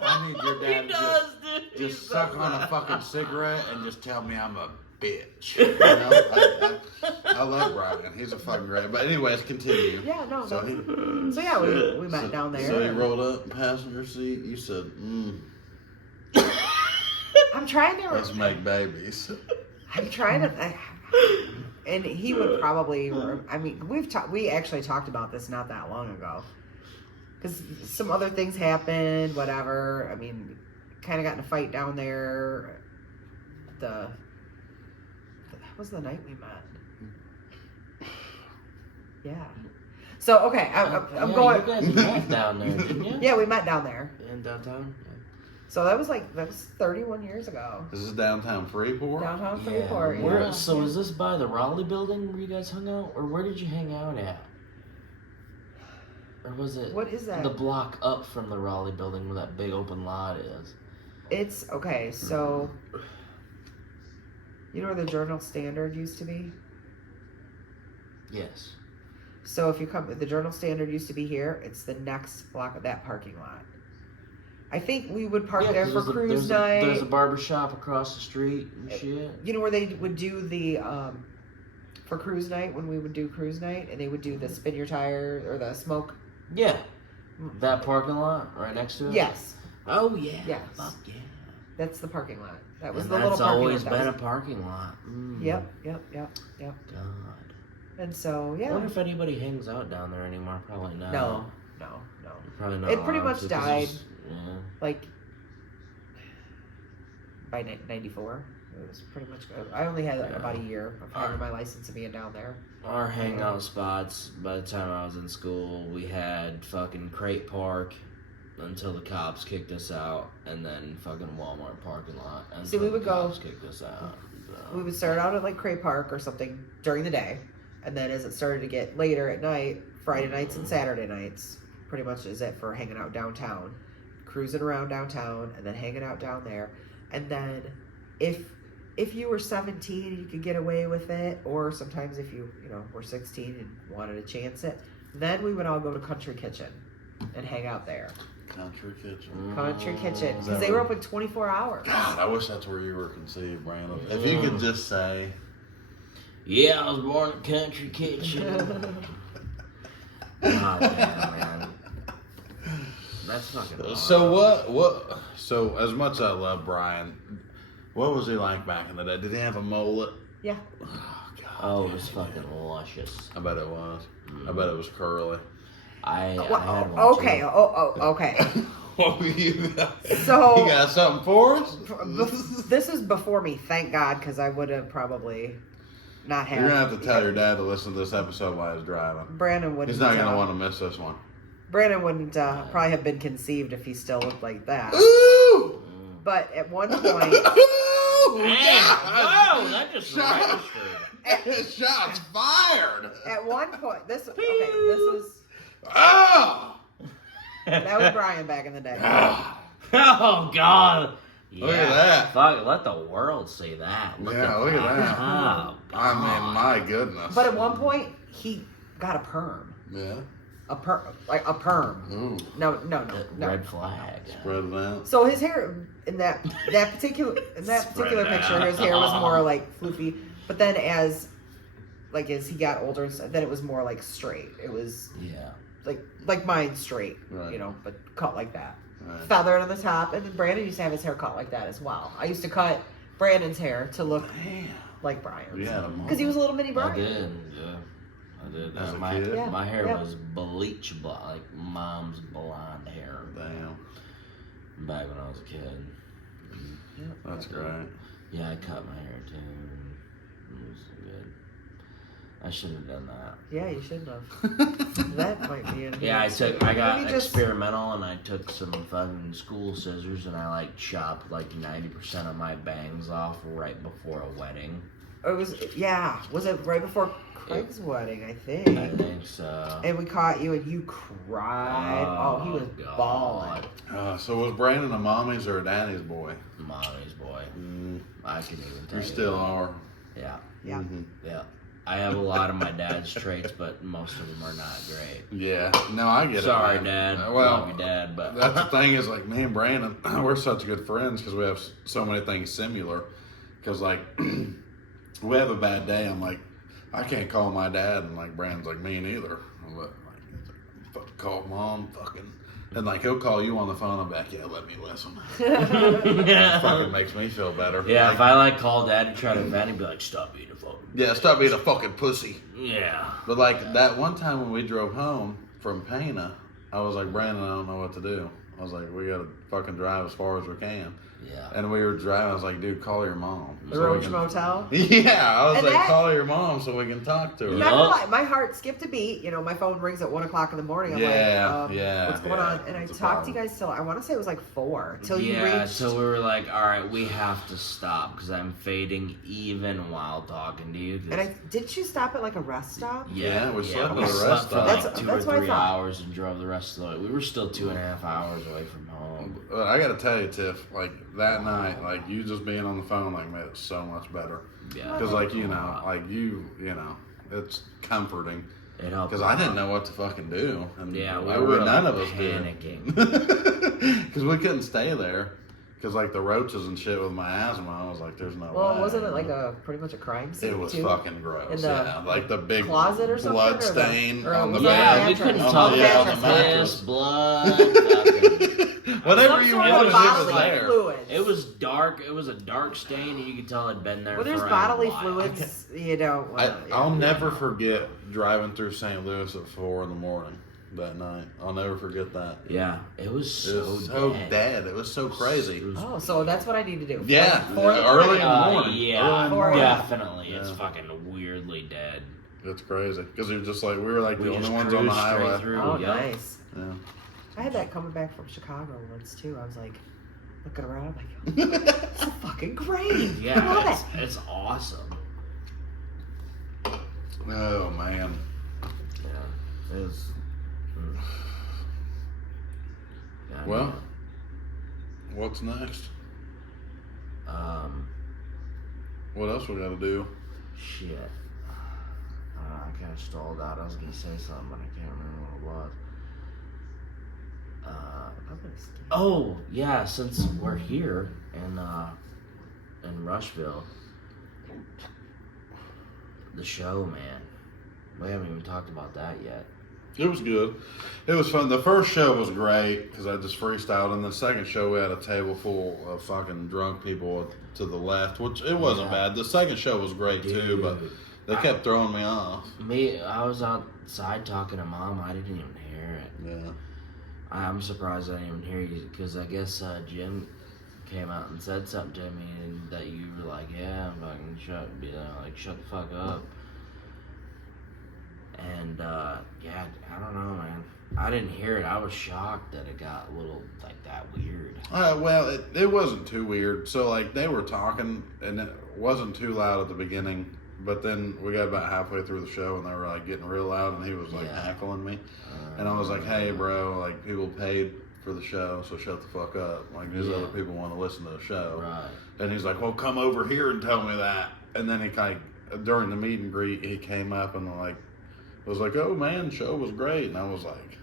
I need your dad to just suck on a fucking cigarette and just tell me I'm a bitch. You know? I love Brian. He's a fucking great. But anyways, continue. Yeah, no. So we met down there. So he rolled up passenger seat. You said, I'm trying to. let's make babies. I'm trying to. And he would probably. I mean, we actually talked about this not that long ago. Because some other things happened, whatever. I mean, kind of got in a fight down there. That was the night we met. Yeah. So, okay, I'm going. You guys met down there, didn't you? Yeah, we met down there. In downtown? Yeah. So that was 31 years ago. This is downtown Freeport? Downtown Freeport, yeah. Where, so is this by the Raleigh building where you guys hung out? Or where did you hang out at? Or was it What is that? the block up from the Raleigh building where that big open lot is? It's, okay, so, you know where the Journal Standard used to be? Yes. So if you come, the Journal Standard used to be here, it's the next block of that parking lot. I think we would park there for cruise night. There's a barber shop across the street and shit. You know where they would do the, for cruise night, when we would do cruise night, and they would do the spin your tire, or the smoke? Yeah. That parking lot right next to it? Yes. Oh, yeah. Yes. Fuck yeah. That's the parking lot. That was And the little that's parking always lot. been a parking lot. Yep. God. And so, I yeah. wonder if anybody hangs out down there anymore. Probably not. No. Probably not. It pretty much obviously, 'cause died. it's- Yeah. Like, by 94. It was pretty much good. I only had about a year of having my license and being down there. Our hangout spots, by the time I was in school, we had fucking Crate Park until the cops kicked us out, and then fucking Walmart parking lot until See, we would the go- cops kicked us out. So. We would start out at like Cray Park or something during the day, and then as it started to get later at night, Friday nights and Saturday nights, pretty much is it for hanging out downtown, cruising around downtown, and then hanging out down there. And then if you were 17 you could get away with it, or sometimes if you were 16 and wanted to chance it, then we would all go to Country Kitchen and hang out there. Country Kitchen. Country Kitchen, because they were open 24 hours. God, I wish that's where you were conceived, Brandon. If you could just say, Yeah, I was born in Country Kitchen. God damn, man. That's fucking hard. so so as much as I love Brian, what was he like back in the day? Did he have a mullet? Yeah. Oh, God. Oh, it was fucking luscious. I bet it was. I bet it was curly. I had one Okay. too. Okay. What were you got? So You got something for us? this is before me, thank God, because I would have probably not had. You're going to have to tell your dad to listen to this episode while he's driving. Brandon wouldn't. He's not going to want to miss this one. Brandon wouldn't probably have been conceived if he still looked like that. Ooh! But at one point, Ooh! Hey, God! whoa, that just Shot- registered. Shots fired! at one point, this was Oh! that was Brian back in the day. Oh, God. Yeah. Look at that. Fuck, let the world see that. Look at that. Oh, I mean, my goodness. But at one point, he got a perm. Yeah. A perm. Ooh. No. Red flag. Spread it out. So his hair in that particular picture, his hair was more like floofy. But then as he got older, then it was more like straight. It was Yeah. like mine straight, Right. you know, but cut like that. Right. Feathered on the top, and then Brandon used to have his hair cut like that as well. I used to cut Brandon's hair to look Damn. like Brian's. You had a Because he was a little mini I Brian. did, yeah. I did. As a my kid? Yeah. my hair Yep. was bleach blonde, like mom's blonde hair. Damn. Back when I was a kid. That's great. Yeah, I cut my hair too. It was good. I should have done that. Yeah, you shouldn't have. That might be in Yeah, I got Maybe just- experimental, and I took some fucking school scissors, and I like chopped like 90% of my bangs off right before a wedding. Was it right before Craig's wedding, I I think. think so. And we caught you and you cried. Oh, he was God. bawling. So was Brandon a mommy's or a daddy's boy? Mommy's boy. Mm, I can even tell you you. still that. are. Yeah, Yeah. Mhm. yeah. I have a lot of my dad's traits, but most of them are not great. Yeah. No, I get Sorry, it. Dad. Well, Love you, Dad, but that's the thing is like me and Brandon, we're such good friends because we have so many things similar. Because like we have a bad day, I'm like, I can't call my dad, and like Brandon's like me neither. I'm like, fucking call mom, fucking, and like he'll call you on the phone. I'm like, yeah, let me listen. It fucking makes me feel better. yeah, Like, if I like call Dad and try to vent, he'd be like, "Stop being a phone." yeah, stop being a fucking pussy. Yeah. But like that one time when we drove home from Pana, I was like, Brandon, I don't know what to do. I was like, we gotta fucking drive as far as we can. Yeah. And we were driving. I was like, dude, call your mom. The so we Roach can- Motel. Yeah, I was And like, that- call your mom so we can talk to her. Yeah. Not gonna lie, my heart skipped a beat. You know, my phone rings at 1:00 in the morning. I'm Yeah, like, yeah, what's going yeah. on? And I It's a talked to you problem. guys till I want to say it was like 4 till you Yeah, reached. so we were like, all right, we have to stop because I'm fading even while talking to you. 'cause- And didn't you stop at like a rest stop? Yeah, we slept we at a slept rest for stop. like That's 2 what or I 3 thought. hours and drove the rest of the way. We were still 2.5 hours away from home. But I gotta tell you, Tiff, like that night, like you just being on the phone, like made it so much better. Yeah, Because like you know, it's comforting. it helped. Because I didn't know what to fucking do, and Yeah, we like, were none like of us panicking. did. Because we couldn't stay there. Because like the roaches and shit with my asthma, I was like, "There's no way." Well, wasn't it like pretty much a crime scene It was too? fucking gross. In the Yeah, like the big closet or something, blood or the- stain or on the was it Yeah, bed. we mattress? couldn't On talk the- yeah, about on the piss, mattress. blood. fucking- Whatever Some you sort wanted, of it was bodily there. fluids. It was dark. It was a dark stain, and you could tell it'd been there. Well, there's for a bodily while. fluids. You know. I'll never forget driving through St. Louis at 4 in the morning that night. I'll never forget that. Yeah, it was It so, was so dead. dead. It was so crazy. It was- Oh, so that's what I need to do. Yeah, Four in the early morning. in the morning. Yeah, Early in the Four morning. definitely. It's Yeah. fucking weirdly dead. It's crazy because you're just like we were like We the only just ones on the cruised straight highway. through. Oh, Yeah. nice. Yeah. I had that coming back from Chicago once too. I was like looking around, like, this is fucking great. I love Yeah, it. it's awesome. Oh man. Yeah, it's. God, Well, what's next? What else we got to do? Shit. I kind of stalled out. I was gonna say something, but I can't remember what it was. I'm gonna skip. Oh yeah, since we're here in Rushville, the show, man, we haven't even talked about that yet. It was good. It was fun. The first show was great because I just freestyled, and the second show we had a table full of fucking drunk people to the left, which it wasn't Yeah. bad. The second show was great too, but Dude. they kept throwing me off. I was outside talking to Mom. I didn't even hear it. Yeah. I'm surprised I didn't even hear you because I guess Jim came out and said something to me and that you were like, yeah, fucking shut the fuck up. And yeah, I don't know, man. I didn't hear it. I was shocked that it got a little like that weird. Well, it wasn't too weird. So like they were talking, and it wasn't too loud at the beginning. But then we got about halfway through the show, and they were like getting real loud, and he was like Yeah. heckling me. And I was like, hey, bro, like, people paid for the show, so shut the fuck up. Like, these Yeah. other people want to listen to the show. Right. And he's like, well, come over here and tell me that. And then he kind of, during the meet and greet, he came up and, like, was like, oh, man, show was great. And I was like,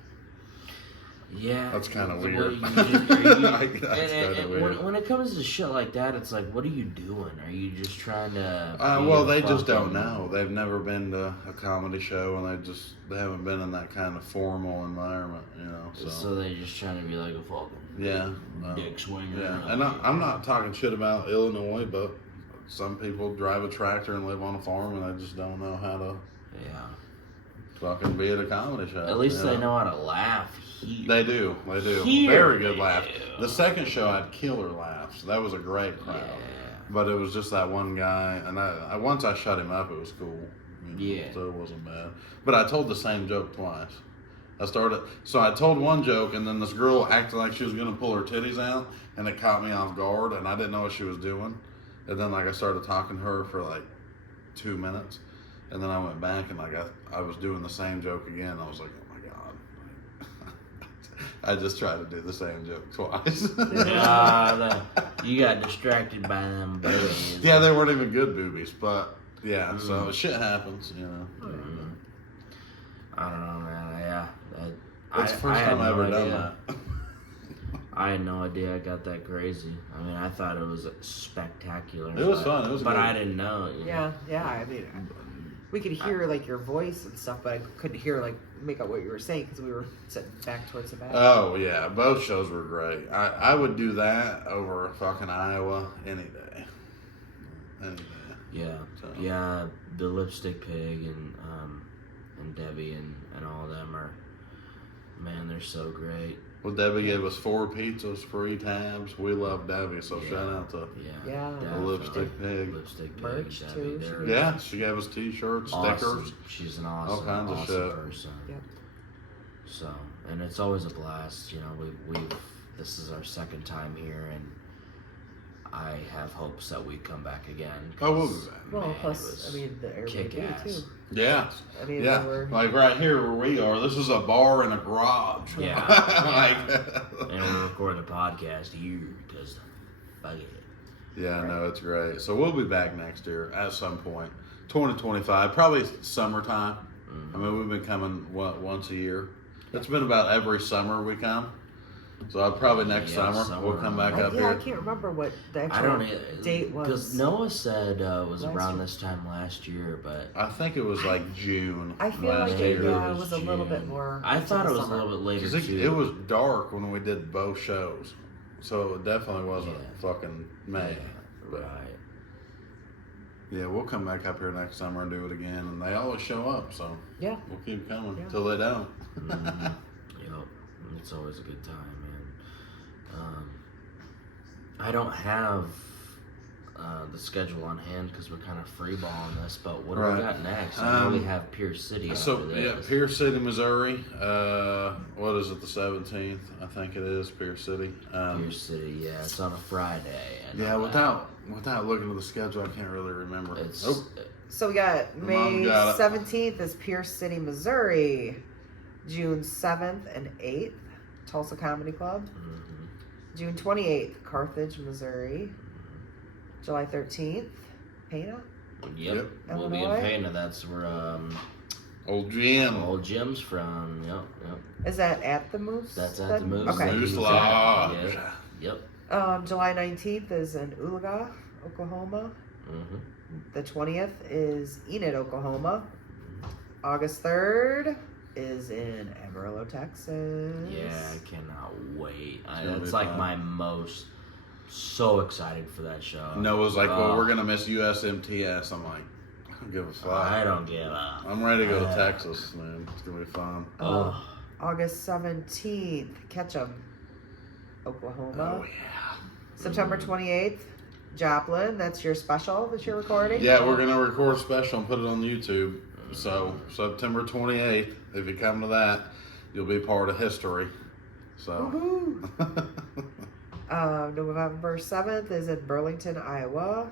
Yeah, That's kind of well, weird. That's kinda weird. When it comes to shit like that, it's like, what are you doing? Are you just trying to? Well, they just don't know. They've never been to a comedy show, and they haven't been in that kind of formal environment, you know. So they just trying to be like a fucking dick swinger. Yeah, and I'm not talking shit about Illinois, but some people drive a tractor and live on a farm, and they just don't know how to. Yeah. Fucking be at a comedy show. At least they know how to laugh here. They do. Here Very good they laugh. do. The second show had killer laughs. That was a great crowd. Yeah. But it was just that one guy, and once I shut him up, it was cool. Yeah. So it wasn't bad. But I told the same joke twice. So I told one joke, and then this girl acted like she was going to pull her titties out, and it caught me off guard, and I didn't know what she was doing. And then I started talking to her for 2 minutes. And then I went back and I was doing the same joke again. I was like, oh my God. I just tried to do the same joke twice. You got distracted by them boobies. Yeah, they weren't even good boobies, but yeah, so shit happens, you know. I don't know, man. Yeah. It's the first time I've ever done that. I had no idea I got that crazy. I mean, I thought it was spectacular. It was fun. It was but good. I didn't know. Yeah. I mean, we could hear your voice and stuff, but I couldn't hear make out what you were saying because we were sitting back towards the back. Oh yeah, both shows were great. I would do that over fucking Iowa any day. Any day. Yeah, So. yeah. The Lipstick Pig and Debbie and all of them are, man, they're so great. Well, Debbie gave us 4 pizzas, free tabs. We love Debbie, so shout out to the Lipstick Pig. Lipstick Pig. Merch, Debbie, too. Yeah, she gave us t-shirts, stickers. Awesome. She's an awesome, all kinds of shit. person. Yep. So, and it's always a blast. You know, this is our second time here, and I have hopes that we come back again. Oh, we'll be back. Well, plus, I mean, the Airbnb too. Yeah. I mean, yeah. Like right here where we are, this is a bar and a garage. Yeah. And we record the podcast here because, fuck it. Yeah, no, it's great. So we'll be back next year at some point. 2025, probably summertime. I mean, we've been coming, once a year? It's been about every summer we come. So probably next summer we'll come back up here. I can't remember what the actual date was. Because Noah said it was around year. this time last year, but I think it was June. I feel like it was a little bit more. I thought it was summer. a little bit later too. It was dark when we did both shows, so it definitely wasn't fucking May. Right. Yeah, we'll come back up here next summer and do it again, and they always show up, so yeah, we'll keep coming till they don't. Yep, it's always a good time, man. I don't have the schedule on hand because we're kind of freeballing this, but what do we got next? I know we have Pierce City. Pierce City, Missouri. What is it? The 17th, I think it is. Pierce City. Pierce City, yeah, it's on a Friday. Yeah, without looking at the schedule, I can't really remember. So we got May 17th is Pierce City, Missouri. June 7th and 8th, Tulsa Comedy Club. June 28th, Carthage, Missouri. July 13th, Pana. Yep. We'll be in Pana. That's where Old Jim. Old Jim's from. Yep. Is that at the Moose? That's at the Moose. Okay. Moose Lodge. Yep. July 19th is in Oolaga, Oklahoma. The 20th is Enid, Oklahoma. August 3rd is in Amarillo, Texas. Yeah, I cannot wait. That's like my so excited for that show. Noah's like, well, we're going to miss USMTS. I'm like, I don't give a fuck. I don't give a. I'm ready to go to Texas, man. It's going to be fun. August 17th, Ketchum, Oklahoma. Oh, yeah. September 28th, Joplin. That's your special that you're recording? Yeah, we're going to record a special and put it on YouTube. So, September 28th, if you come to that, you'll be part of history. So. November 7th is in Burlington, Iowa.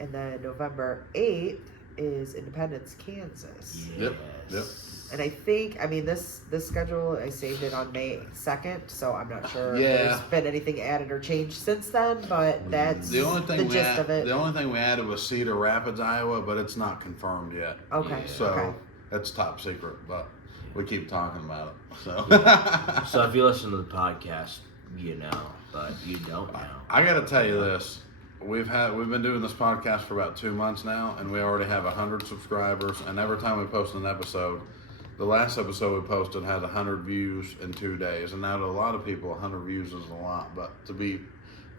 And then November 8th is Independence, Kansas. Yep. And I think, this schedule, I saved it on May 2nd, so I'm not sure if there's been anything added or changed since then, but that's the gist of it. The only thing we added was Cedar Rapids, Iowa, but it's not confirmed yet. Okay. So, it's top secret, but we keep talking about it. So, So if you listen to the podcast, you know, but you don't know. I got to tell you this. We've been doing this podcast for about 2 months now, and we already have 100 subscribers. And every time we post an episode, the last episode we posted had 100 views in 2 days. And now to a lot of people, 100 views is a lot. But to be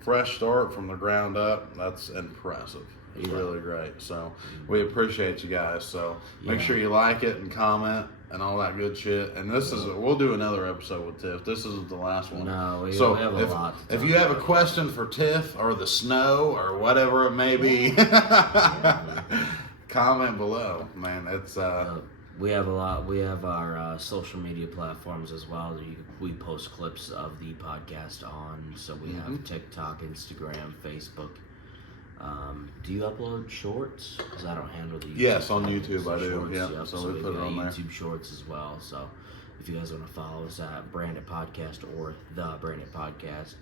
fresh start from the ground up, that's impressive. It's really great. So we appreciate you guys. So make sure you like it and comment and all that good shit. And we'll do another episode with Tiff. This isn't the last one. No, we so have a lot. If you have a question for Tiff or the snow or whatever it may be, comment below. Man, it's we have a lot. We have our social media platforms as well. We post clips of the podcast on. So we have TikTok, Instagram, Facebook. Do you upload shorts? Because I don't handle the YouTube. Yes, on YouTube I do. Shorts, Yeah, so we put it on there. YouTube shorts as well. So if you guys want to follow us at Brandit Podcast or the Brandit Podcast,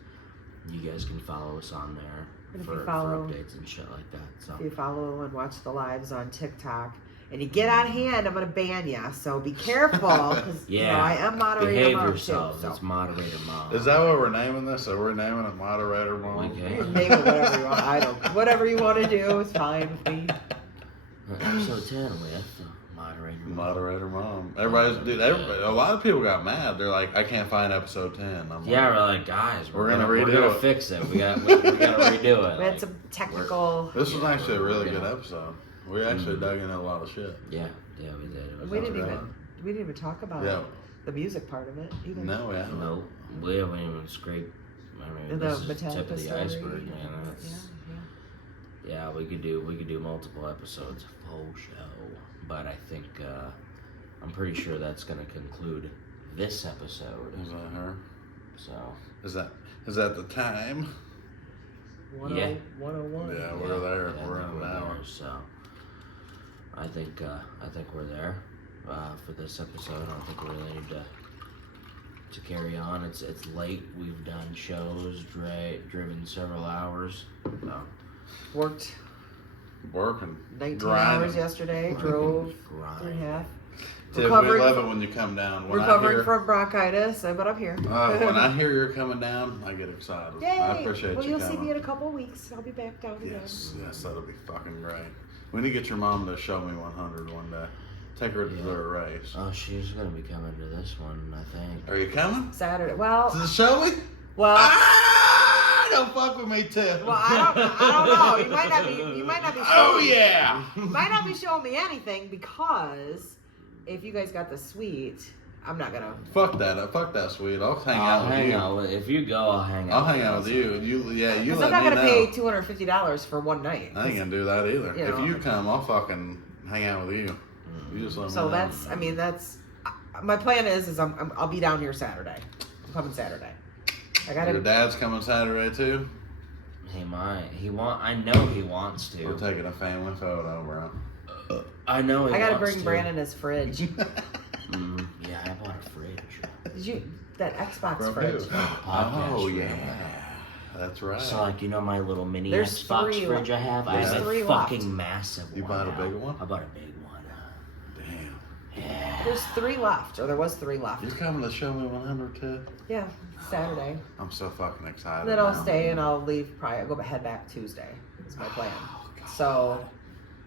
you guys can follow us on there for updates and shit like that. So if you follow and watch the lives on TikTok and you get on hand, I'm gonna ban you. So be careful, because I am moderator behave mom yourselves. too. So. It's moderator mom. Is that what we're naming this? So we're naming it Moderator Mom? Okay. Name it whatever you want. Whatever you want to do is fine with me. Episode 10 with Moderator Mom. Moderator Mom. Everybody, a lot of people got mad. They're like, I can't find episode 10. I'm Yeah, like, we're like, guys, we're gonna redo it. Fix it. We gotta redo it. We had some technical. This was actually a really good episode. We actually dug into a lot of shit. Yeah, we did. It was We didn't great. even talk about the music part of it either. No, yeah. No, we haven't even scraped. I mean, The this is Metallica tip of the story. iceberg, man. Yeah, we could do multiple episodes, full show. But I think I'm pretty sure that's gonna conclude this episode. Is that her? So Is that the time? 101. Yeah, we're there. Yeah, we're in an hour. So I think we're there for this episode. I don't think we really need to carry on. It's late. We've done shows, driven several hours. So Working. 19 grinding. hours yesterday. Drove 3.5. Tiff, we love it when you come down. Recovering from bronchitis, but I'm here. When I hear you're coming down, I get excited. Yay! I appreciate well, you you'll coming. see me in a couple weeks. I'll be back down again. Yes, that'll be fucking great. We need to get your mom to show me 100 one day. Take her to the race. Oh, she's gonna be coming to this one, I think. Are you coming? Saturday. Well, To show me? well. Don't fuck with me, Tiff. Well, I don't know. You might not be. Oh yeah. You might not be showing me anything, because if you guys got the suite, I'm not gonna. Fuck that, sweet. I'll hang out with you. If you go, I'll hang out. I'll hang out with you. You Because let I'm not me gonna know. pay $250 for one night. I ain't gonna do that either. You know. If you come, I'll fucking hang out with you. You just let me So know. that's my plan is I'll be down here Saturday. I'm coming Saturday. I got Your it. dad's coming Saturday too? He might. I know he wants to. We're taking a family photo, bro. I know he I gotta wants bring to. Brandon his fridge. Yeah, I bought a fridge. That Xbox From fridge? who? Podcast Oh fridge. yeah. That's right. So like, you know my little mini There's Xbox three fridge I have? I There's have three a left. fucking massive You one. bought a now. big one? I bought a big one. Damn. Yeah. There's 3 left, or there was 3 left. You're coming to show me 100 too? Yeah, Saturday. I'm so fucking excited. And then I'll now. stay and I'll leave. I'll head back Tuesday. Is my plan. Oh, God. So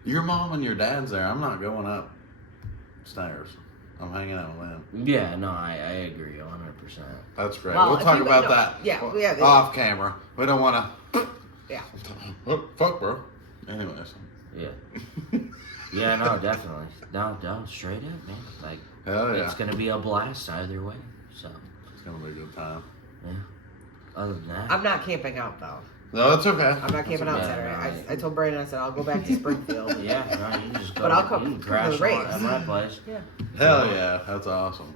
Your mom and your dad's there. I'm not going up stairs. I'm hanging out with them. Yeah, no, I agree 100%. That's great. Well, we'll if talk you- about no, that yeah, off camera. We don't want to. yeah. Oh, fuck, bro. Anyways. Yeah. Yeah, no, definitely. No, straight up, man. Like, Hell yeah. it's gonna be a blast either way. So, It's going to be a good time. yeah. Other than that, I'm not camping out though. No, that's okay. I'm not camping out okay. Saturday. Alright. I told Brandon, I said I'll go back to Springfield. yeah, no, you can just go. But I'll you come can to crash the race. at my place. Yeah. Hell yeah. That's awesome.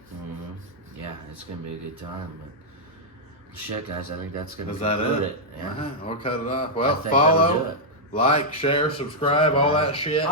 Yeah, it's gonna be a good time. But shit, guys, I think that's gonna Is that conclude it? Yeah. All right, we'll cut it off. I Well, think that'll do follow, it. like, share, subscribe, all that shit.